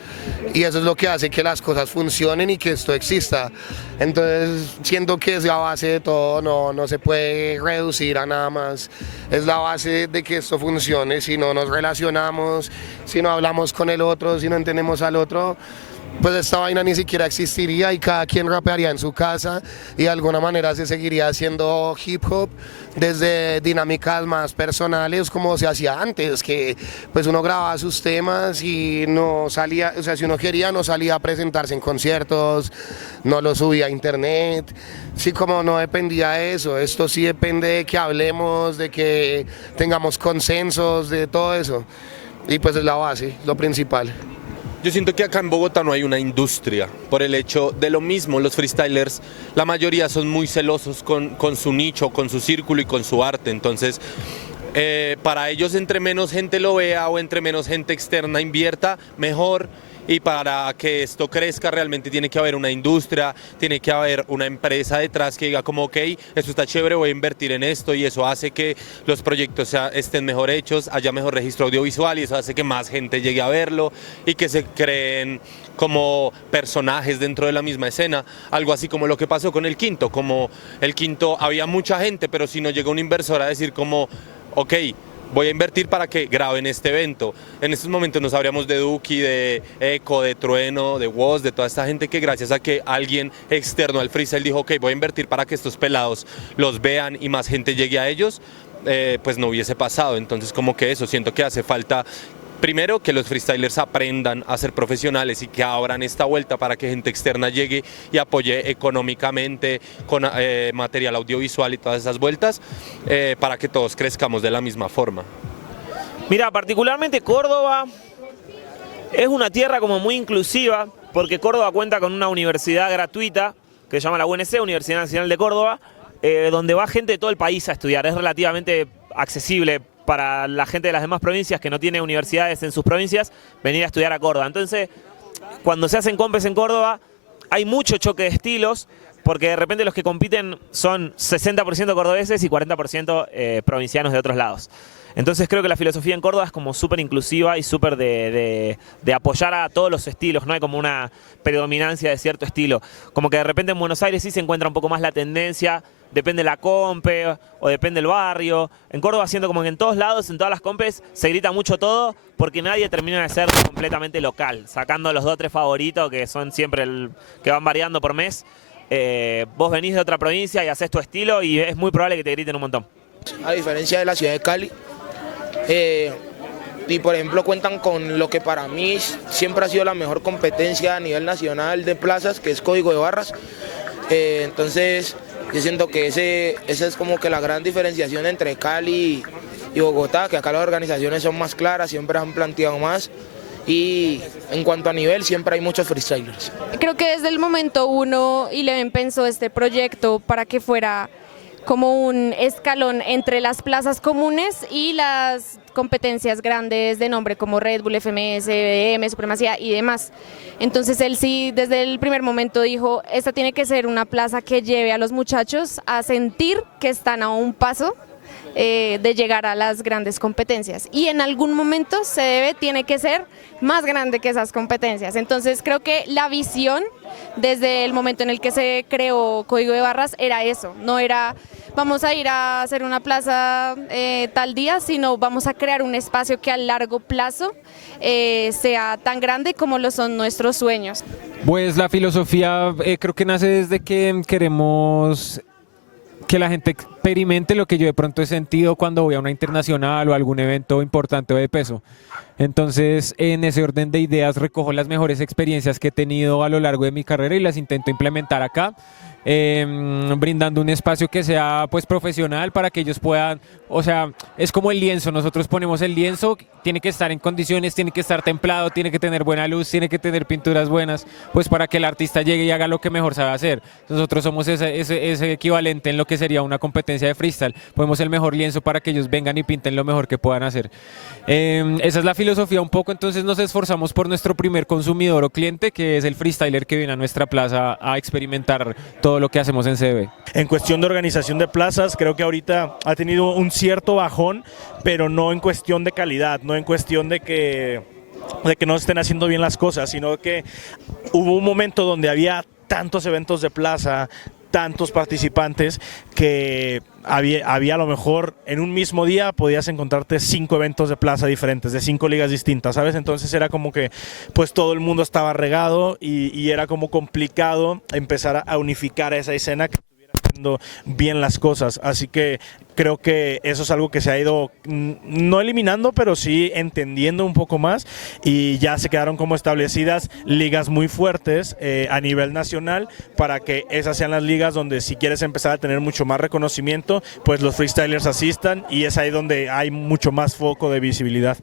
y eso es lo que hace que las cosas funcionen y que esto exista. Entonces siento que es la base de todo, no se puede reducir a nada más. Es la base de que esto funcione. Si no nos relacionamos, si no hablamos con el otro, si no entendemos al otro, pues esta vaina ni siquiera existiría y cada quien rapearía en su casa y de alguna manera se seguiría haciendo hip hop desde dinámicas más personales como se hacía antes, que pues uno grababa sus temas y no salía, o sea, si uno quería no salía a presentarse en conciertos, no lo subía a internet. Sí, como no dependía de eso, esto sí depende de que hablemos, de que tengamos consensos, de todo eso, y pues es la base, lo principal. Yo siento que acá en Bogotá no hay una industria, por el hecho de lo mismo, los freestylers, la mayoría son muy celosos con su nicho, con su círculo y con su arte, entonces para ellos entre menos gente lo vea o entre menos gente externa invierta, mejor, y para que esto crezca realmente tiene que haber una industria, tiene que haber una empresa detrás que diga como ok, esto está chévere, voy a invertir en esto y eso hace que los proyectos estén mejor hechos, haya mejor registro audiovisual y eso hace que más gente llegue a verlo y que se creen como personajes dentro de la misma escena, algo así como lo que pasó con El Quinto, como El Quinto había mucha gente, pero si no llegó un inversor a decir como ok, voy a invertir para que graben este evento. En estos momentos no sabríamos de Duki, de Eco, de Trueno, de Woz, de toda esta gente que gracias a que alguien externo al freestyle dijo, ok, voy a invertir para que estos pelados los vean y más gente llegue a ellos, pues no hubiese pasado. Entonces como que eso, siento que hace falta primero que los freestylers aprendan a ser profesionales y que abran esta vuelta para que gente externa llegue y apoye económicamente con material audiovisual y todas esas vueltas para que todos crezcamos de la misma forma. Mira, particularmente Córdoba es una tierra como muy inclusiva porque Córdoba cuenta con una universidad gratuita que se llama la UNC, Universidad Nacional de Córdoba, donde va gente de todo el país a estudiar. Es relativamente accesible para la gente de las demás provincias que no tiene universidades en sus provincias, venir a estudiar a Córdoba. Entonces, cuando se hacen compes en Córdoba, hay mucho choque de estilos, porque de repente los que compiten son 60% cordobeses y 40% provincianos de otros lados. Entonces creo que la filosofía en Córdoba es como súper inclusiva y súper de apoyar a todos los estilos, no hay como una predominancia de cierto estilo. Como que de repente en Buenos Aires sí se encuentra un poco más la tendencia, depende de la compe o depende del barrio. En Córdoba siento como que en todos lados, en todas las compes, se grita mucho todo porque nadie termina de ser completamente local, sacando los 2 o 3 favoritos que son siempre que van variando por mes. Vos venís de otra provincia y haces tu estilo y es muy probable que te griten un montón. A diferencia de la ciudad de Cali, y por ejemplo cuentan con lo que para mí siempre ha sido la mejor competencia a nivel nacional de plazas, que es Código de Barras. Entonces yo siento que esa es como que la gran diferenciación entre Cali y Bogotá, que acá las organizaciones son más claras, siempre han planteado más. Y en cuanto a nivel, siempre hay muchos freestylers. Creo que desde el momento 1 Eleven pensó este proyecto para que fuera como un escalón entre las plazas comunes y las competencias grandes de nombre como Red Bull, FMS, BDM, Supremacía y demás. Entonces él sí desde el primer momento dijo, esta tiene que ser una plaza que lleve a los muchachos a sentir que están a un paso de llegar a las grandes competencias y en algún momento tiene que ser más grande que esas competencias. Entonces creo que la visión desde el momento en el que se creó Código de Barras era eso, no era vamos a ir a hacer una plaza tal día, sino vamos a crear un espacio que a largo plazo sea tan grande como lo son nuestros sueños. Pues la filosofía creo que nace desde que queremos que la gente experimente lo que yo de pronto he sentido cuando voy a una internacional o algún evento importante o de peso. Entonces, en ese orden de ideas recojo las mejores experiencias que he tenido a lo largo de mi carrera y las intento implementar acá, brindando un espacio que sea pues profesional para que ellos puedan, o sea, es como el lienzo, nosotros ponemos el lienzo, tiene que estar en condiciones, tiene que estar templado, tiene que tener buena luz, tiene que tener pinturas buenas, pues para que el artista llegue y haga lo que mejor sabe hacer. Nosotros somos ese equivalente en lo que sería una competencia de freestyle, ponemos el mejor lienzo para que ellos vengan y pinten lo mejor que puedan hacer. Esa es la filosofía un poco, entonces nos esforzamos por nuestro primer consumidor o cliente, que es el freestyler que viene a nuestra plaza a experimentar todo lo que hacemos en CB. En cuestión de organización de plazas, creo que ahorita ha tenido un cierto bajón, pero no en cuestión de calidad, no en cuestión de que no estén haciendo bien las cosas, sino que hubo un momento donde había tantos eventos de plaza, tantos participantes, que había a lo mejor en un mismo día podías encontrarte 5 eventos de plaza diferentes, de 5 ligas distintas, ¿sabes? Entonces era como que pues todo el mundo estaba regado y era como complicado empezar a unificar esa escena que estuviera haciendo bien las cosas, así que creo que eso es algo que se ha ido no eliminando, pero sí entendiendo un poco más y ya se quedaron como establecidas ligas muy fuertes a nivel nacional para que esas sean las ligas donde si quieres empezar a tener mucho más reconocimiento, pues los freestylers asistan y es ahí donde hay mucho más foco de visibilidad.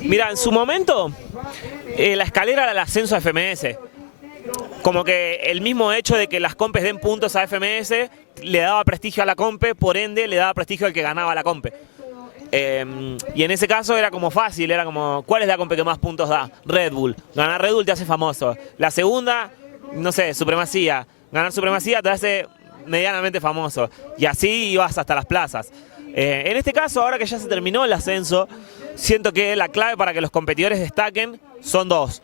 Mira, en su momento la escalera era el ascenso a FMS. Como que el mismo hecho de que las compes den puntos a FMS le daba prestigio a la compe, por ende le daba prestigio al que ganaba la compe. Y en ese caso era como fácil, era como, ¿cuál es la compe que más puntos da? Red Bull. Ganar Red Bull te hace famoso. La segunda, no sé, supremacía. Ganar supremacía te hace medianamente famoso. Y así ibas hasta las plazas. En este caso, ahora que ya se terminó el ascenso, siento que la clave para que los competidores destaquen son dos.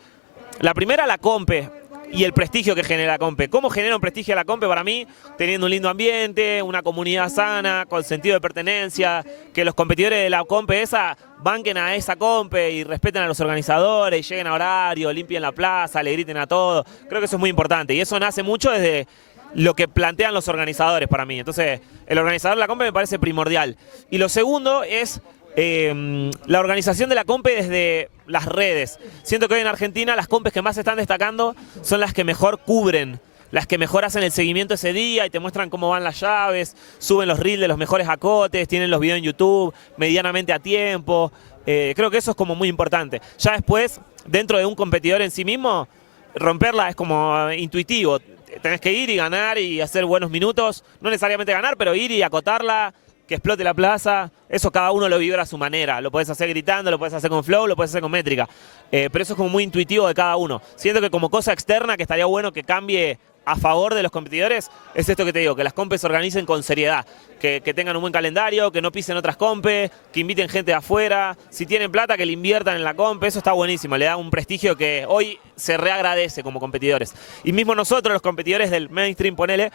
La primera, la compe y el prestigio que genera la compe. ¿Cómo genera un prestigio la compe? Para mí, teniendo un lindo ambiente, una comunidad sana, con sentido de pertenencia, que los competidores de la compe esa banquen a esa compe y respeten a los organizadores, y lleguen a horario, limpien la plaza, le griten a todos. Creo que eso es muy importante y eso nace mucho desde lo que plantean los organizadores para mí. Entonces, el organizador de la compe me parece primordial. Y lo segundo es la organización de la compe desde las redes. Siento que hoy en Argentina las compes que más se están destacando son las que mejor cubren, las que mejor hacen el seguimiento ese día y te muestran cómo van las llaves, suben los reels de los mejores acotes, tienen los videos en YouTube medianamente a tiempo. Creo que eso es como muy importante. Ya después, dentro de un competidor en sí mismo, romperla es como intuitivo. Tenés que ir y ganar y hacer buenos minutos, no necesariamente ganar, pero ir y acotarla, que explote la plaza. Eso cada uno lo vibra a su manera. Lo puedes hacer gritando, lo puedes hacer con flow, lo puedes hacer con métrica. Pero eso es como muy intuitivo de cada uno. Siento que como cosa externa que estaría bueno que cambie a favor de los competidores es esto que te digo, que las compes se organicen con seriedad, que tengan un buen calendario, que no pisen otras compes, que inviten gente de afuera, si tienen plata que le inviertan en la compe, eso está buenísimo, le da un prestigio que hoy se reagradece como competidores. Y mismo nosotros, los competidores del mainstream, ponele,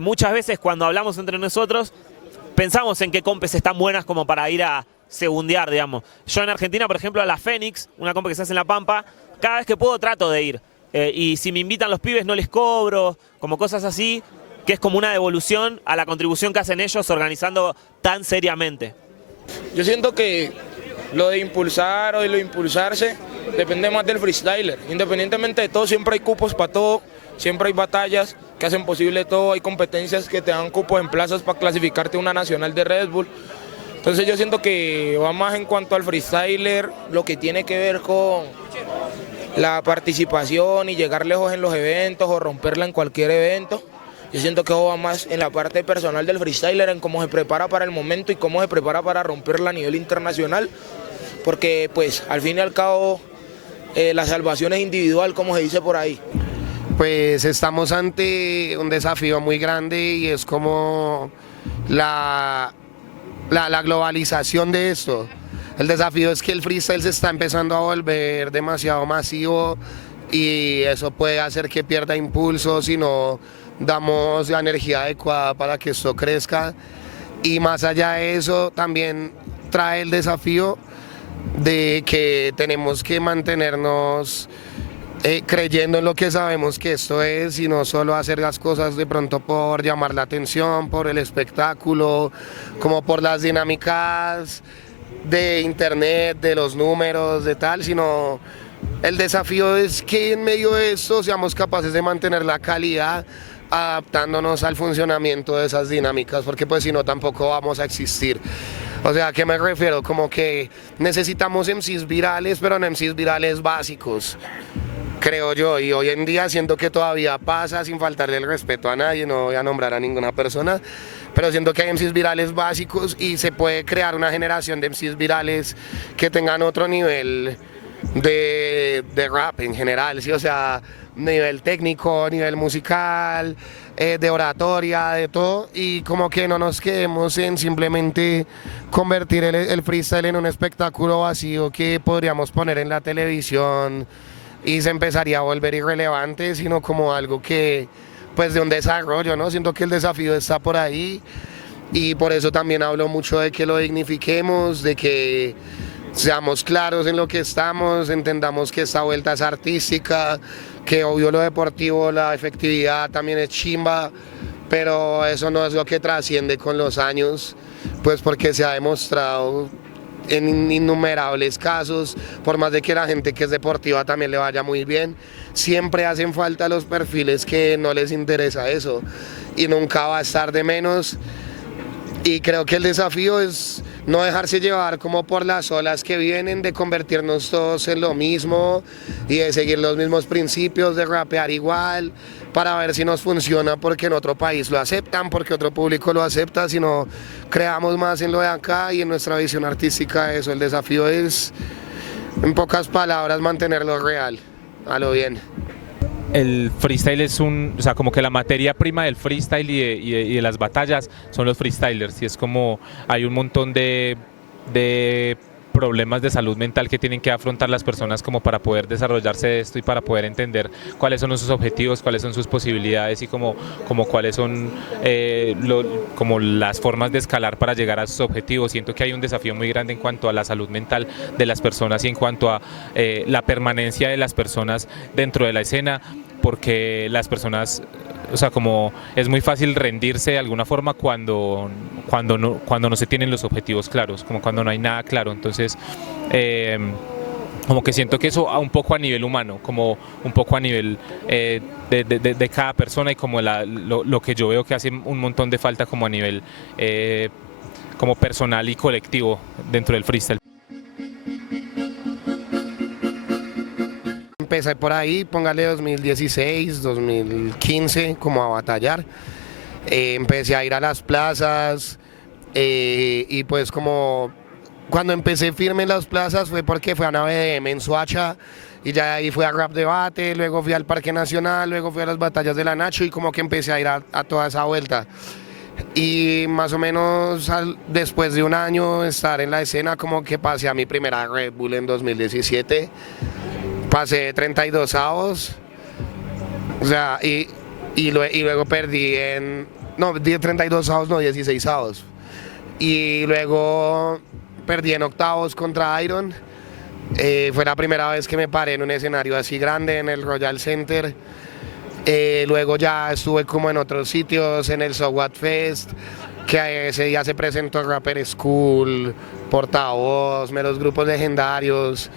muchas veces cuando hablamos entre nosotros, pensamos en qué compes están buenas como para ir a segundear, digamos. Yo en Argentina, por ejemplo, a la Fénix, una compe que se hace en La Pampa, cada vez que puedo trato de ir. Y si me invitan los pibes no les cobro, como cosas así, que es como una devolución a la contribución que hacen ellos organizando tan seriamente. Yo siento que lo de impulsar o de lo de impulsarse depende más del freestyler. Independientemente de todo, siempre hay cupos para todo, siempre hay batallas que hacen posible todo, hay competencias que te dan cupos en plazas para clasificarte a una nacional de Red Bull. Entonces yo siento que va más en cuanto al freestyler, lo que tiene que ver con la participación y llegar lejos en los eventos o romperla en cualquier evento. Yo siento que eso va más en la parte personal del freestyler, en cómo se prepara para el momento y cómo se prepara para romperla a nivel internacional, porque pues al fin y al cabo la salvación es individual, como se dice por ahí. Pues estamos ante un desafío muy grande y es como la globalización de esto. El desafío es que el freestyle se está empezando a volver demasiado masivo y eso puede hacer que pierda impulso si no damos la energía adecuada para que esto crezca. Y más allá de eso, también trae el desafío de que tenemos que mantenernos creyendo en lo que sabemos que esto es y no solo hacer las cosas de pronto por llamar la atención, por el espectáculo, como por las dinámicas de internet, de los números, de tal, sino el desafío es que en medio de esto seamos capaces de mantener la calidad adaptándonos al funcionamiento de esas dinámicas, porque pues si no tampoco vamos a existir. O sea, ¿a qué me refiero? Como que necesitamos MCs virales, pero no MCs virales básicos, creo yo, y hoy en día siento que todavía pasa sin faltarle el respeto a nadie, no voy a nombrar a ninguna persona, pero siento que hay MCs virales básicos y se puede crear una generación de MCs virales que tengan otro nivel de rap en general, ¿sí? O sea, nivel técnico, nivel musical, de oratoria, de todo, y como que no nos quedemos en simplemente convertir el freestyle en un espectáculo vacío que podríamos poner en la televisión y se empezaría a volver irrelevante, sino como algo que, pues de un desarrollo, ¿no? Siento que el desafío está por ahí y por eso también hablo mucho de que lo dignifiquemos, de que seamos claros en lo que estamos, entendamos que esta vuelta es artística, que obvio lo deportivo, la efectividad también es chimba, pero eso no es lo que trasciende con los años, pues porque se ha demostrado en innumerables casos, por más de que la gente que es deportiva también le vaya muy bien, siempre hacen falta los perfiles que no les interesa eso y nunca va a estar de menos. Y creo que el desafío es no dejarse llevar como por las olas que vienen, de convertirnos todos en lo mismo y de seguir los mismos principios, de rapear igual, para ver si nos funciona, porque en otro país lo aceptan, porque otro público lo acepta, sino creamos más en lo de acá y en nuestra visión artística eso. El desafío es, en pocas palabras, mantenerlo real, a lo bien. El freestyle es o sea, como que la materia prima del freestyle y de las batallas son los freestylers, y es como hay un montón de problemas de salud mental que tienen que afrontar las personas como para poder desarrollarse de esto y para poder entender cuáles son sus objetivos, cuáles son sus posibilidades y como cuáles son como las formas de escalar para llegar a sus objetivos. Siento que hay un desafío muy grande en cuanto a la salud mental de las personas y en cuanto a la permanencia de las personas dentro de la escena, porque las personas, o sea, como es muy fácil rendirse de alguna forma cuando no se tienen los objetivos claros, como cuando no hay nada claro. Entonces, como que siento que eso un poco a nivel humano, como un poco a nivel de cada persona, y como lo que yo veo que hace un montón de falta como a nivel como personal y colectivo dentro del freestyle. Empecé por ahí, póngale 2016, 2015, como a batallar. Empecé a ir a las plazas y pues como cuando empecé firme en las plazas fue porque fue a una BDM en Soacha y ya ahí fui a Rap Debate, luego fui al Parque Nacional, luego fui a las batallas de la Nacho y como que empecé a ir a toda esa vuelta. Y más o menos después de un año de estar en la escena, como que pasé a mi primera Red Bull en 2017. Pasé 32 avos, o sea, y luego perdí no, 32 avos, no, 16 avos. Y luego perdí en octavos contra Iron. Fue la primera vez que me paré en un escenario así grande, en el Royal Center. Luego ya estuve como en otros sitios, en el So What Fest, que ese día se presentó Rapper School, Portavoz, meros grupos legendarios.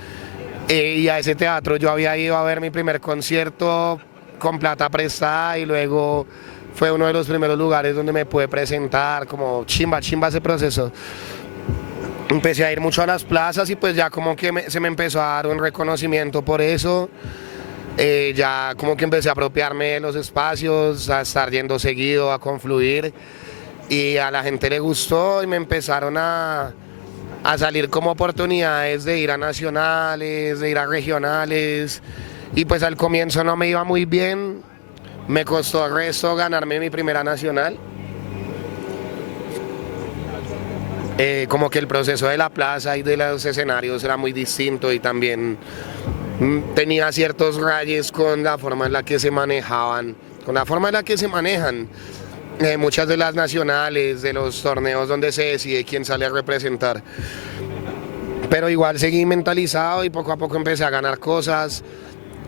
Y a ese teatro yo había ido a ver mi primer concierto con plata prestada y luego fue uno de los primeros lugares donde me pude presentar, como chimba ese proceso. Empecé a ir mucho a las plazas y pues ya como que se me empezó a dar un reconocimiento por eso. Ya como que empecé a apropiarme de los espacios, a estar yendo seguido, a confluir, y a la gente le gustó y me empezaron a salir como oportunidades de ir a nacionales, de ir a regionales, y pues al comienzo no me iba muy bien, me costó el resto ganarme mi primera nacional. Como que el proceso de la plaza y de los escenarios era muy distinto y también tenía ciertos rayes con la forma en la que se manejaban, con la forma en la que se manejan muchas de las nacionales, de los torneos donde se decide quién sale a representar. Pero igual seguí mentalizado y poco a poco empecé a ganar cosas.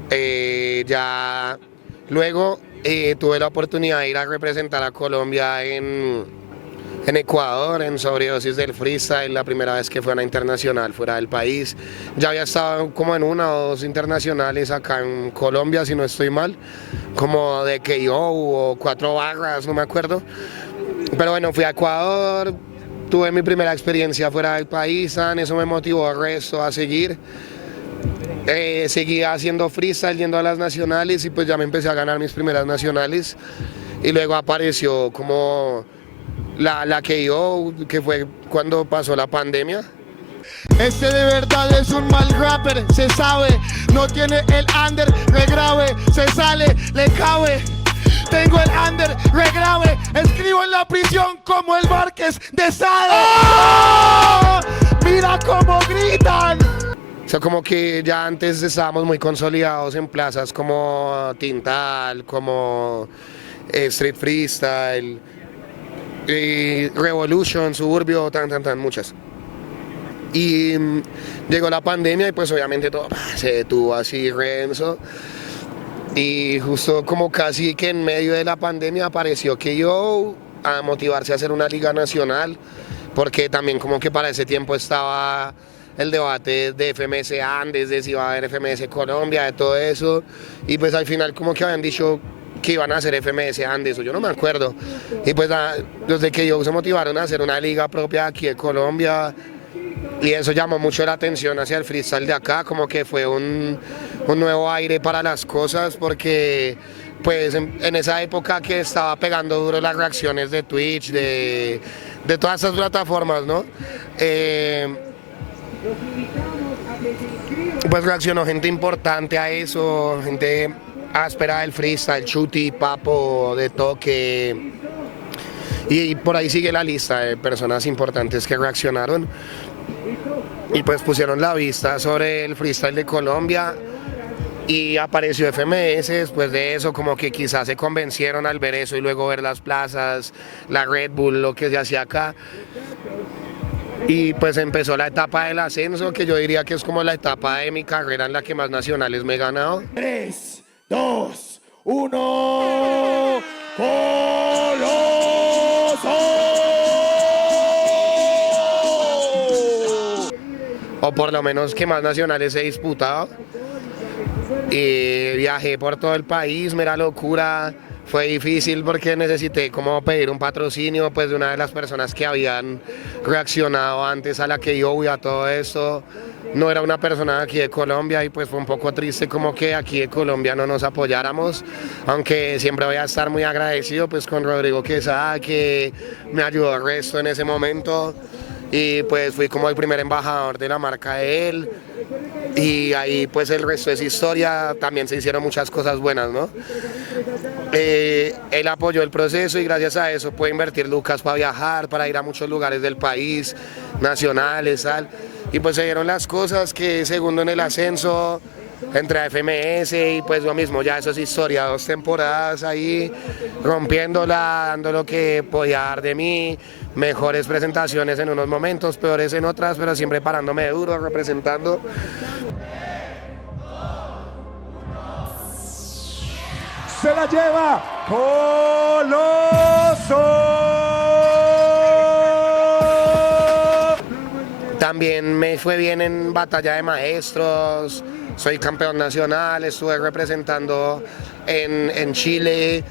Ya luego tuve la oportunidad de ir a representar a Colombia en Ecuador, en Sobredosis del Freestyle, la primera vez que fue a una internacional fuera del país. Ya había estado como en una o dos internacionales acá en Colombia, si no estoy mal, como de KO o 4 barras, no me acuerdo. Pero bueno, fui a Ecuador, tuve mi primera experiencia fuera del país, eso me motivó al resto a seguir. Seguí haciendo freestyle, yendo a las nacionales y pues ya me empecé a ganar mis primeras nacionales. Y luego apareció como la KO, que fue cuando pasó la pandemia. Este de verdad es un mal rapper, se sabe. No tiene el under, regrave, se sale, le cabe. Tengo el under, regrave, escribo en la prisión como el Márquez de Sade. ¡Oh! Mira cómo gritan. O sea, como que ya antes estábamos muy consolidados en plazas como Tintal, como Street Freestyle, y Revolution, Suburbio, muchas. Y llegó la pandemia y pues obviamente todo se detuvo así renzo. Y justo como casi que en medio de la pandemia apareció KO a motivarse a hacer una liga nacional, porque también como que para ese tiempo estaba el debate de FMS Andes, de si iba a haber FMS Colombia, de todo eso. Y pues al final como que habían dicho que iban a hacer FMS Andes, o yo no me acuerdo. Y pues desde que ellos se motivaron a hacer una liga propia aquí de Colombia, y eso llamó mucho la atención hacia el freestyle de acá, como que fue un nuevo aire para las cosas, porque pues en esa época que estaba pegando duro las reacciones de Twitch, de todas estas plataformas, ¿no? Pues reaccionó gente importante a eso, gente áspera del freestyle, Chuti, Papo, De Toque, y por ahí sigue la lista de personas importantes que reaccionaron y pues pusieron la vista sobre el freestyle de Colombia, y apareció FMS. Después de eso, como que quizás se convencieron al ver eso y luego ver las plazas, la Red Bull, lo que se hacía acá. Y pues empezó la etapa del ascenso, que yo diría que es como la etapa de mi carrera en la que más nacionales me he ganado. 3, 2, 1, ¡Coloso! O por lo menos que más nacionales he disputado. Y viajé por todo el país, mera locura. Fue difícil porque necesité como pedir un patrocinio pues de una de las personas que habían reaccionado antes a la que yo voy a todo esto. No era una persona de aquí de Colombia, y pues fue un poco triste como que aquí de Colombia no nos apoyáramos, aunque siempre voy a estar muy agradecido pues con Rodrigo Quesada, que me ayudó el resto en ese momento, y pues fui como el primer embajador de la marca de él. Y ahí pues el resto es historia, también se hicieron muchas cosas buenas, ¿no? Él apoyó el proceso y gracias a eso pude invertir lucas para viajar, para ir a muchos lugares del país, nacionales, tal. Y pues se dieron las cosas, que segundo en el ascenso, entré a FMS y pues lo mismo, ya eso es historia, 2 temporadas ahí rompiéndola, dando lo que podía dar de mí, mejores presentaciones en unos momentos, peores en otras, pero siempre parándome duro, representando. Se la lleva Coloso. También me fue bien en batalla de maestros, soy campeón nacional, estuve representando en Chile,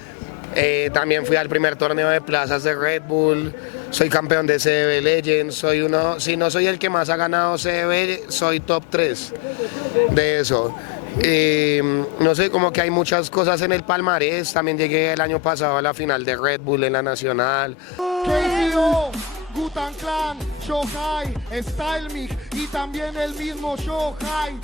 también fui al primer torneo de plazas de Red Bull, soy campeón de CDB Legends, soy uno, si no soy el que más ha ganado CDB, soy top 3 de eso. No sé, como que hay muchas cosas en el palmarés. También llegué el año pasado a la final de Red Bull en la nacional. KCO, Gutan Clan, Shohai, Stylemic y también el mismo Shohai.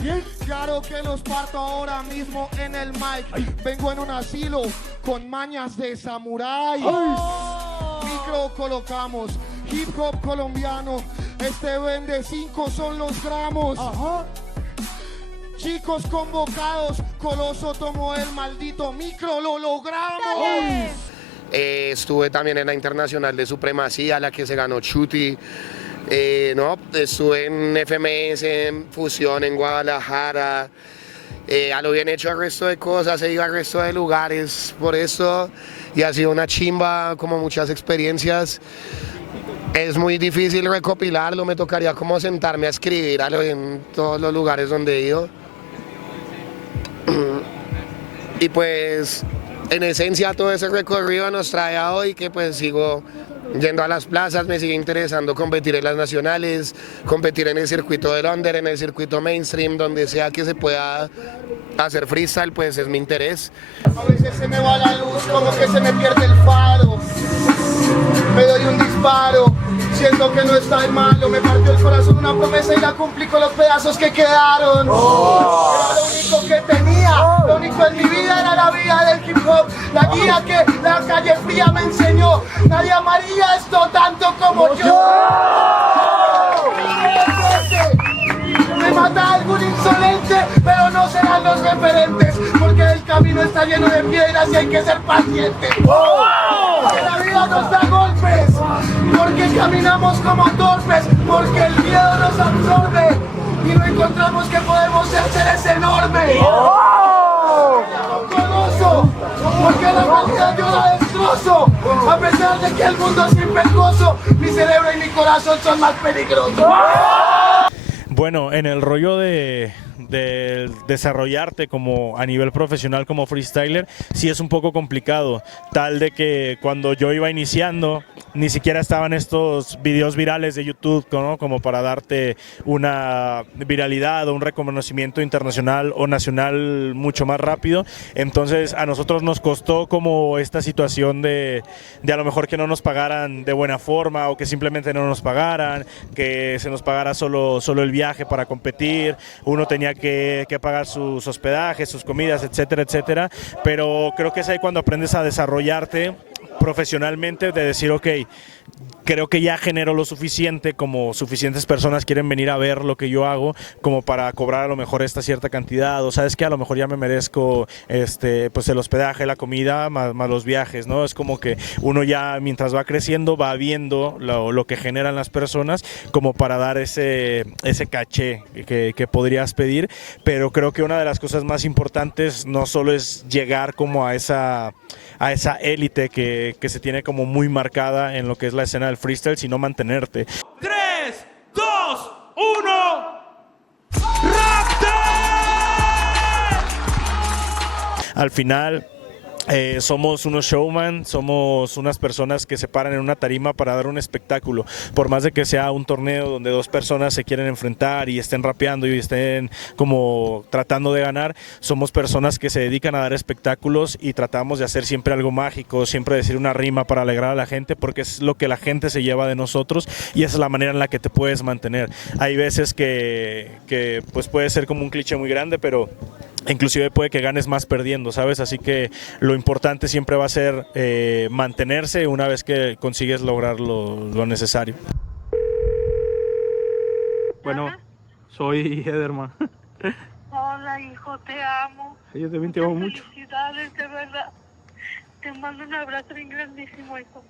Claro que los parto ahora mismo en el mic. Vengo en un asilo con mañas de samurái. Micro colocamos, hip hop colombiano. Este vende 5 son los gramos. Chicos convocados, Coloso tomó el maldito micro, lo logramos. Estuve también en la internacional de supremacía, la que se ganó Chuti. No, estuve en FMS, en Fusión, en Guadalajara. A lo bien hecho el resto de cosas, he ido al resto de lugares por eso, y ha sido una chimba, como muchas experiencias. Es muy difícil recopilarlo, me tocaría como sentarme a escribir en todos los lugares donde he ido. Y pues en esencia todo ese recorrido nos trae a hoy, que pues sigo yendo a las plazas, me sigue interesando competir en las nacionales, competir en el circuito del under, en el circuito mainstream, donde sea que se pueda hacer freestyle, pues es mi interés. A veces se me va la luz, como que se me pierde el faro, me doy un disparo, siento que no está en malo, me partió el corazón una promesa y la cumplí con los pedazos que quedaron. Era lo único que tenía, lo único en mi vida era la vida del hip hop, la guía que la calle fría me enseñó. Nadie amaría esto tanto como yo. Me mata algún insolente, pero no serán los referentes, porque el camino está lleno de piedras y hay que ser paciente. Porque la vida nos da golpes, porque caminamos como torpes, porque el miedo nos absorbe y no encontramos que podemos ser seres enormes. Coloso, porque la realidad yo la destrozo, a pesar de que el mundo es impetuoso, mi cerebro y mi corazón son más peligrosos. Bueno, en el rollo de de desarrollarte como a nivel profesional como freestyler, sí es un poco complicado, tal de que cuando yo iba iniciando ni siquiera estaban estos videos virales de YouTube, ¿no? Como para darte una viralidad o un reconocimiento internacional o nacional mucho más rápido. Entonces a nosotros nos costó como esta situación de a lo mejor que no nos pagaran de buena forma o que simplemente no nos pagaran, que se nos pagara solo el viaje para competir, uno tenía que pagar sus hospedajes, sus comidas, etcétera, etcétera, pero creo que es ahí cuando aprendes a desarrollarte profesionalmente, de decir, ok, creo que ya genero lo suficiente, como suficientes personas quieren venir a ver lo que yo hago, como para cobrar a lo mejor esta cierta cantidad, o sabes que a lo mejor ya me merezco pues el hospedaje, la comida, más los viajes, ¿no? Es como que uno ya mientras va creciendo va viendo lo que generan las personas como para dar ese caché que podrías pedir, pero creo que una de las cosas más importantes no solo es llegar como a esa élite que se tiene como muy marcada en lo que es la escena del freestyle, sino mantenerte. 3, 2, 1. Al final somos unos showman, somos unas personas que se paran en una tarima para dar un espectáculo. Por más de que sea un torneo donde dos personas se quieren enfrentar y estén rapeando y estén como tratando de ganar, somos personas que se dedican a dar espectáculos y tratamos de hacer siempre algo mágico, siempre decir una rima para alegrar a la gente, porque es lo que la gente se lleva de nosotros y esa es la manera en la que te puedes mantener. Hay veces que pues puede ser como un cliché muy grande, pero inclusive puede que ganes más perdiendo, ¿sabes? Así que lo importante siempre va a ser mantenerse una vez que consigues lograr lo necesario. Bueno, soy Ederman. Hola, hijo, te amo. Yo también te amo mucho. Felicidades, de verdad. Te mando un abrazo bien grandísimo, hijo.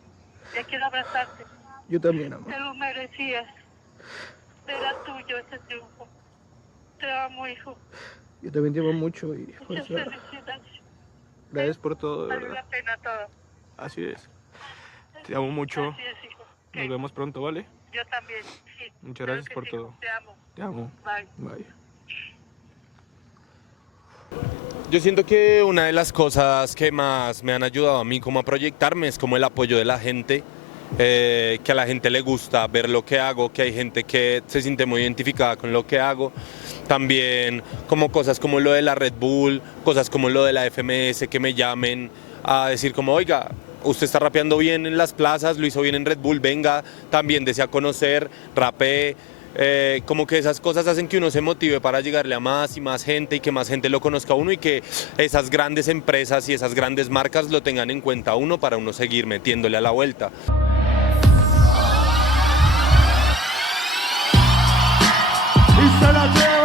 Ya quiero abrazarte. Yo también, amor. Te lo merecías. Era tuyo ese triunfo. Te amo, hijo. Yo también te amo mucho y Muchas felicidades. gracias por todo, de Valió verdad. la pena todo. Así es. Te amo mucho. Así es, hijo. Nos vemos pronto, ¿vale? Yo también, sí. Muchas Claro gracias que por sí, todo. hijo. Te amo. Te amo. Bye. Bye. Yo siento que una de las cosas que más me han ayudado a mí como a proyectarme es como el apoyo de la gente, que a la gente le gusta ver lo que hago, que hay gente que se siente muy identificada con lo que hago. También como cosas como lo de la Red Bull, cosas como lo de la FMS, que me llamen a decir como, oiga, usted está rapeando bien en las plazas, lo hizo bien en Red Bull, venga, también desea conocer, rapee. Como que esas cosas hacen que uno se motive para llegarle a más y más gente y que más gente lo conozca a uno y que esas grandes empresas y esy grandes marcas lo tengan en cuenta a uno para uno seguir metiéndole a la vuelta. Y se la lleva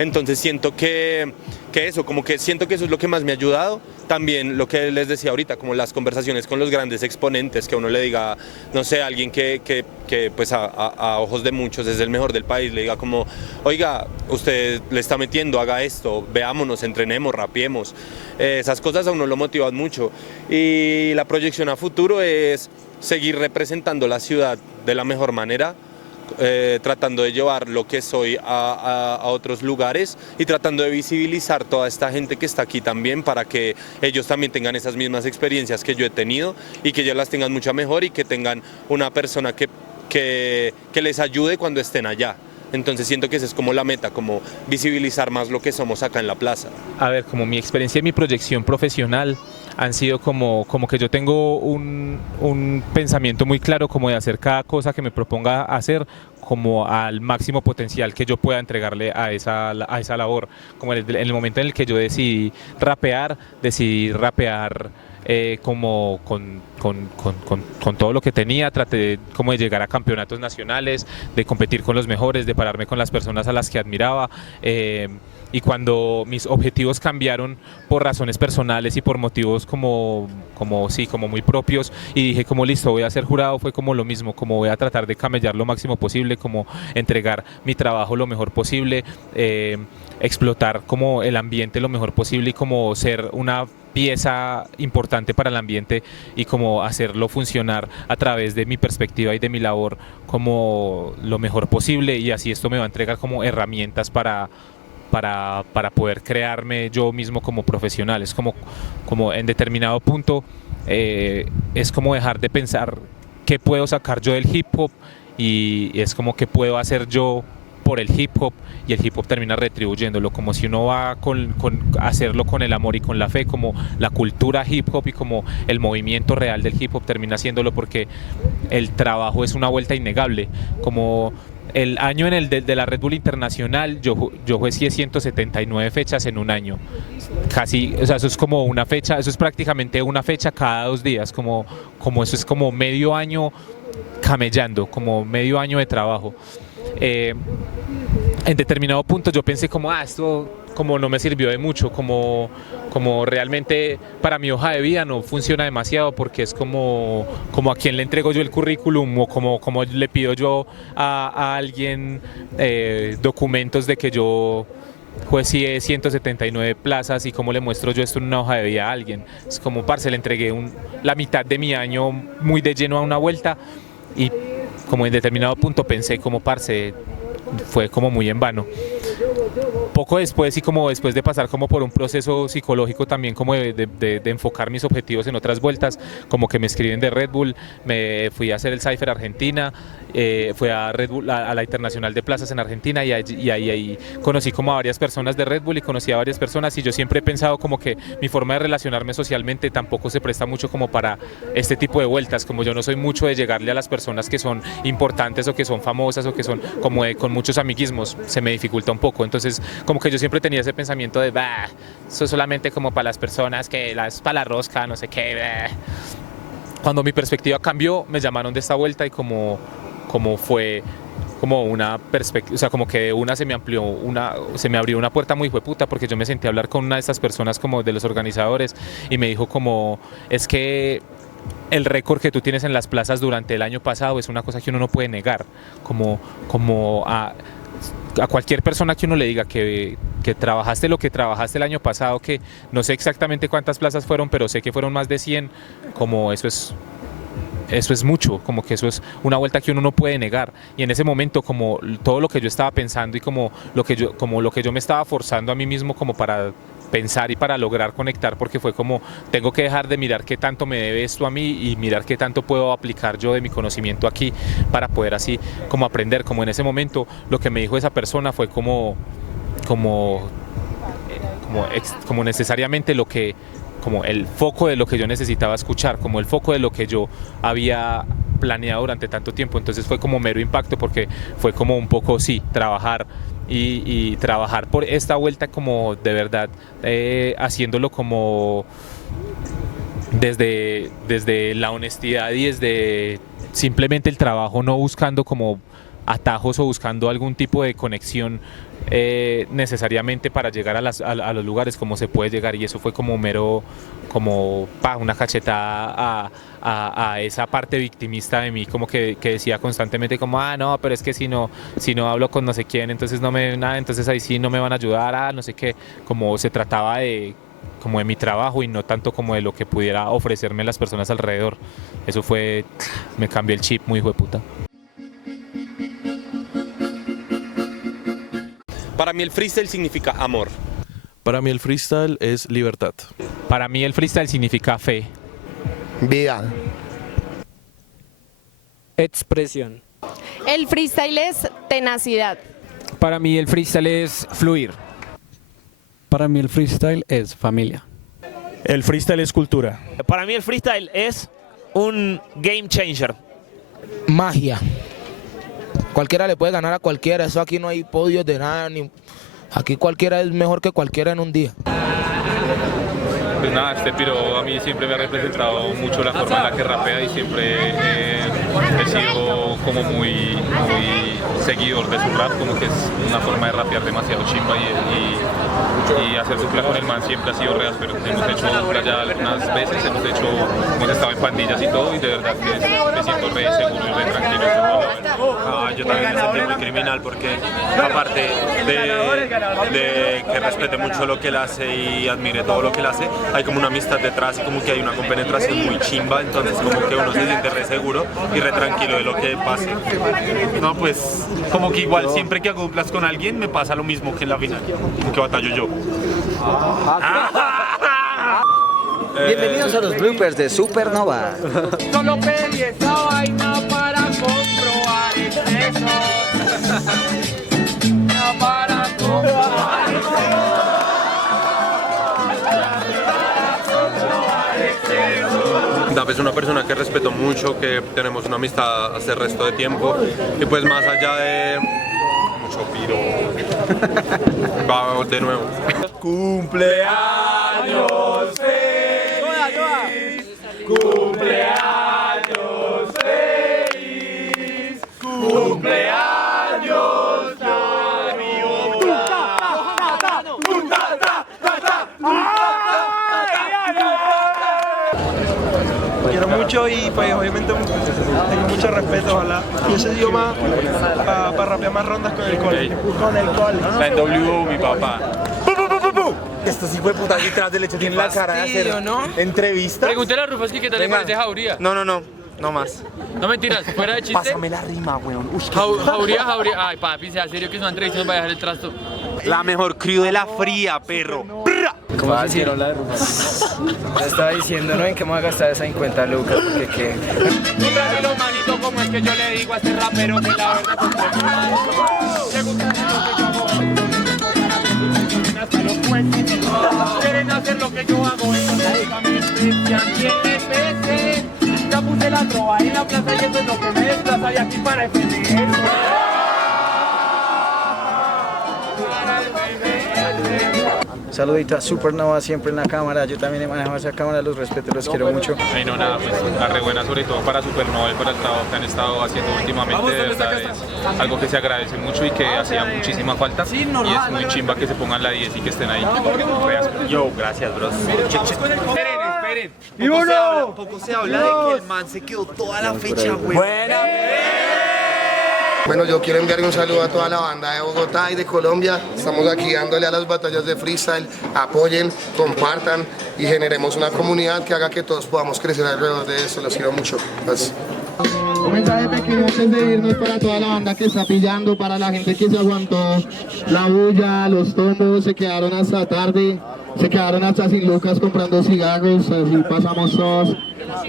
Entonces siento que eso, como que siento que eso es lo que más me ha ayudado. También lo que les decía ahorita, como las conversaciones con los grandes exponentes, que uno le diga, no sé, alguien que pues a ojos de muchos es el mejor del país, le diga como, oiga, usted le está metiendo, haga esto, veámonos, entrenemos, rapiemos. Esas cosas a uno lo motivan mucho. Y la proyección a futuro es seguir representando la ciudad de la mejor manera, tratando de llevar lo que soy a otros lugares y tratando de visibilizar toda esta gente que está aquí también para que ellos también tengan esas mismas experiencias que yo he tenido y que ellos las tengan mucho mejor y que tengan una persona que les ayude cuando estén allá. Entonces siento que esa es como la meta, como visibilizar más lo que somos acá en la plaza. A ver, como mi experiencia y mi proyección profesional han sido como que yo tengo un pensamiento muy claro como de hacer cada cosa que me proponga hacer como al máximo potencial que yo pueda entregarle a esa labor. Como en el momento en el que yo decidí rapear como con todo lo que tenía, traté como de llegar a campeonatos nacionales, de competir con los mejores, de pararme con las personas a las que admiraba. Y cuando mis objetivos cambiaron por razones personales y por motivos como muy propios y dije como listo, voy a ser jurado, fue como lo mismo, como voy a tratar de camellar lo máximo posible, como entregar mi trabajo lo mejor posible, explotar como el ambiente lo mejor posible y como ser una pieza importante para el ambiente y como hacerlo funcionar a través de mi perspectiva y de mi labor como lo mejor posible, y así esto me va a entregar como herramientas para poder crearme yo mismo como profesional. Es como en determinado punto es como dejar de pensar qué puedo sacar yo del hip hop, y es como qué puedo hacer yo por el hip hop, y el hip hop termina retribuyéndolo, como si uno va con hacerlo con el amor y con la fe, como la cultura hip hop y como el movimiento real del hip hop termina haciéndolo, porque el trabajo es una vuelta innegable. Como el año en el de la Red Bull Internacional, yo jugué 179 fechas en un año, casi, o sea, eso es como una fecha, eso es prácticamente una fecha cada 2 días, como eso es como medio año camellando, como medio año de trabajo. En determinado punto yo pensé como, esto como no me sirvió de mucho, como realmente para mi hoja de vida no funciona demasiado, porque es como a quién le entrego yo el currículum, o como le pido yo a alguien documentos de que yo jugué 179 plazas, y cómo le muestro yo esto en una hoja de vida a alguien. Es como, parce, le entregué la mitad de mi año muy de lleno a una vuelta, y como en determinado punto pensé como, parce, fue como muy en vano. Poco después, y como después de pasar como por un proceso psicológico también, como de enfocar mis objetivos en otras vueltas, como que me escriben de Red Bull, me fui a hacer el Cypher Argentina, fui a Red Bull, a la Internacional de Plazas en Argentina, y ahí conocí como a varias personas de Red Bull, y conocí a varias personas, y yo siempre he pensado como que mi forma de relacionarme socialmente tampoco se presta mucho como para este tipo de vueltas, como yo no soy mucho de llegarle a las personas que son importantes o que son famosas o que son como con muchos amiguismos, se me dificulta un poco. Entonces como que yo siempre tenía ese pensamiento de eso es solamente como para las personas, para la rosca, no sé qué. Cuando mi perspectiva cambió, me llamaron de esta vuelta, y como fue como una perspectiva, o sea, como que de una se me abrió una puerta muy hueputa, porque yo me senté a hablar con una de estas personas como de los organizadores, y me dijo como, es que el récord que tú tienes en las plazas durante el año pasado es una cosa que uno no puede negar, como a cualquier persona que uno le diga que trabajaste lo que trabajaste el año pasado, que no sé exactamente cuántas plazas fueron, pero sé que fueron más de 100, como eso es mucho, como que eso es una vuelta que uno no puede negar. Y en ese momento, como todo lo que yo estaba pensando y como lo que yo me estaba forzando a mí mismo como para pensar y para lograr conectar, porque fue como, tengo que dejar de mirar qué tanto me debe esto a mí y mirar qué tanto puedo aplicar yo de mi conocimiento aquí para poder así como aprender. Como en ese momento lo que me dijo esa persona fue como necesariamente como el foco de lo que yo necesitaba escuchar, como el foco de lo que yo había planeado durante tanto tiempo. Entonces fue como mero impacto, porque fue como un poco, sí, trabajar y trabajar por esta vuelta como de verdad, haciéndolo como desde la honestidad y desde simplemente el trabajo, no buscando como atajos o buscando algún tipo de conexión necesariamente para llegar a los lugares como se puede llegar. Y eso fue como mero, una cachetada a esa parte victimista de mí, como que decía constantemente como, no, pero es que si no hablo con no sé quién, entonces entonces ahí sí no me van a ayudar, no sé qué, como se trataba como de mi trabajo y no tanto como de lo que pudiera ofrecerme las personas alrededor. Eso me cambió el chip muy hijueputa. Para mí el freestyle significa amor. Para mí el freestyle es libertad. Para mí el freestyle significa fe. Vida. Expresión. El freestyle es tenacidad. Para mí el freestyle es fluir. Para mí el freestyle es familia. El freestyle es cultura. Para mí el freestyle es un game changer. Magia. Cualquiera le puede ganar a cualquiera, eso aquí no hay podios de nada, aquí cualquiera es mejor que cualquiera en un día. Pues nada, este piro a mí siempre me ha representado mucho la forma en la que rapea, y siempre he sido como muy seguidor de su rap, como que es una forma de rapear demasiado chimba, y hacer dupla con el man siempre ha sido real. Pero hemos hecho dupla ya algunas veces, hemos estado en pandillas y todo, y de verdad que me siento re seguro y re tranquilo. yo también me sentí muy criminal porque aparte de que respete mucho lo que él hace y admire todo lo que él hace, hay como una amistad detrás y como que hay una compenetración muy chimba, entonces como que uno se siente re seguro y re tranquilo de lo que pase. No, pues como que igual siempre que hago duplas con alguien me pasa lo mismo que en la final, como que batallo yo. Bienvenidos a los bloopers de Supernova. Solo pedí esa vaina para comprobar eso. Para comprobar Dap es una persona que respeto mucho, que tenemos una amistad hace el resto de tiempo y pues más allá de mucho piro, va de nuevo. cumpleaños feliz, cumpleaños feliz, cumpleaños Quiero mucho y pues obviamente tengo mucho respeto, ojalá hubiese sido más para rapear más rondas con el cole. Con el cole. La NWO, mi papá. Estos hijos de putas detrás del hecho tienen la cara de hacer entrevistas. Pregúntale a Rufoski qué tal le parece Jauría. No más. No mentiras, fuera de chiste. Pásame la rima, weón. Jauría. Ay, papi, sea serio que es una entrevista, nos va a dejar el trasto. La mejor crew de la fría, perro. ¿Cómo se hicieron la de Rufas? Ya estaba diciendo, ¿no? ¿En qué me voy a gastar esa 50 lucas? Porque qué. Un tranquilo, manito, como es que yo le digo a este rapero que la verdad es que hasta los jueces quieren hacer lo que yo hago, básicamente si alguien me pese, ya puse la trova en la plaza y eso es lo que me desplaza de aquí para defender. Saludito a Supernova siempre en la cámara. Yo también he manejado esa cámara, los respeto, los quiero mucho. Ay, no, nada, pues la re buena sobre todo para Supernova y para el trabajo que han estado haciendo últimamente, de verdad es algo que se agradece mucho y que hacía muchísima falta y es muy chimba que se pongan la 10 y que estén ahí. Yo, gracias, bros. Esperen. Y poco se habla de que el man se quedó toda la fecha, güey. Bueno, yo quiero enviarle un saludo a toda la banda de Bogotá y de Colombia. Estamos aquí dándole a las batallas de freestyle. Apoyen, compartan y generemos una comunidad que haga que todos podamos crecer alrededor de eso. Los quiero mucho. Gracias. Un mensaje pequeño antes de irnos para toda la banda que está pillando, para la gente que se aguantó la bulla, los tombos, se quedaron hasta tarde, se quedaron hasta sin lucas comprando cigarros, así pasamos todos.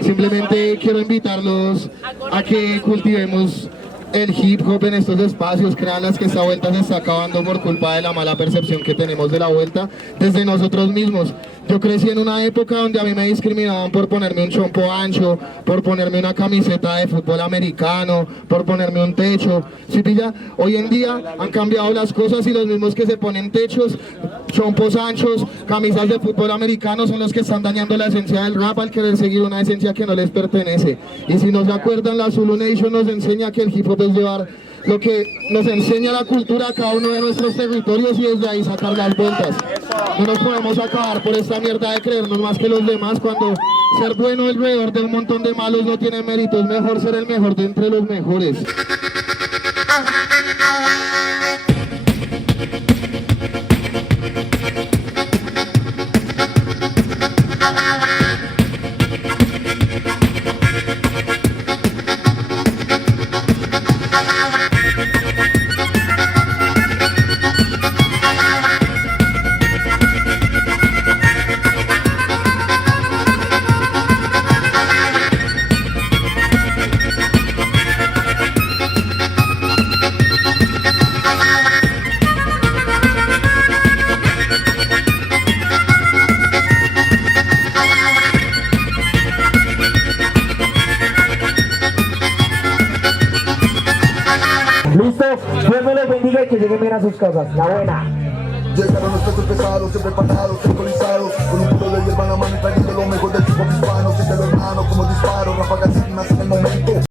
Simplemente quiero invitarlos a que cultivemos el hip hop en estos espacios. Créanlas que esta vuelta se está acabando por culpa de la mala percepción que tenemos de la vuelta desde nosotros mismos. Yo crecí en una época donde a mí me discriminaban por ponerme un chompo ancho, por ponerme una camiseta de fútbol americano, por ponerme un techo. ¿Sí pilla? Hoy en día han cambiado las cosas y los mismos que se ponen techos, chompos anchos, camisas de fútbol americano son los que están dañando la esencia del rap al querer seguir una esencia que no les pertenece. Y si no se acuerdan, la Zulu Nation nos enseña que el hip hop es llevar lo que nos enseña la cultura a cada uno de nuestros territorios y desde ahí sacar las vueltas. No nos podemos acabar por esta mierda de creernos más que los demás cuando ser bueno alrededor de un montón de malos no tiene mérito. Es mejor ser el mejor de entre los mejores. Dios me los bendiga y que lleguen bien a sus casas. La buena. Llegaron los pesos pesados, siempre parados, alcoholizados, con un puro de hierba en la mano y trayendo lo mejor.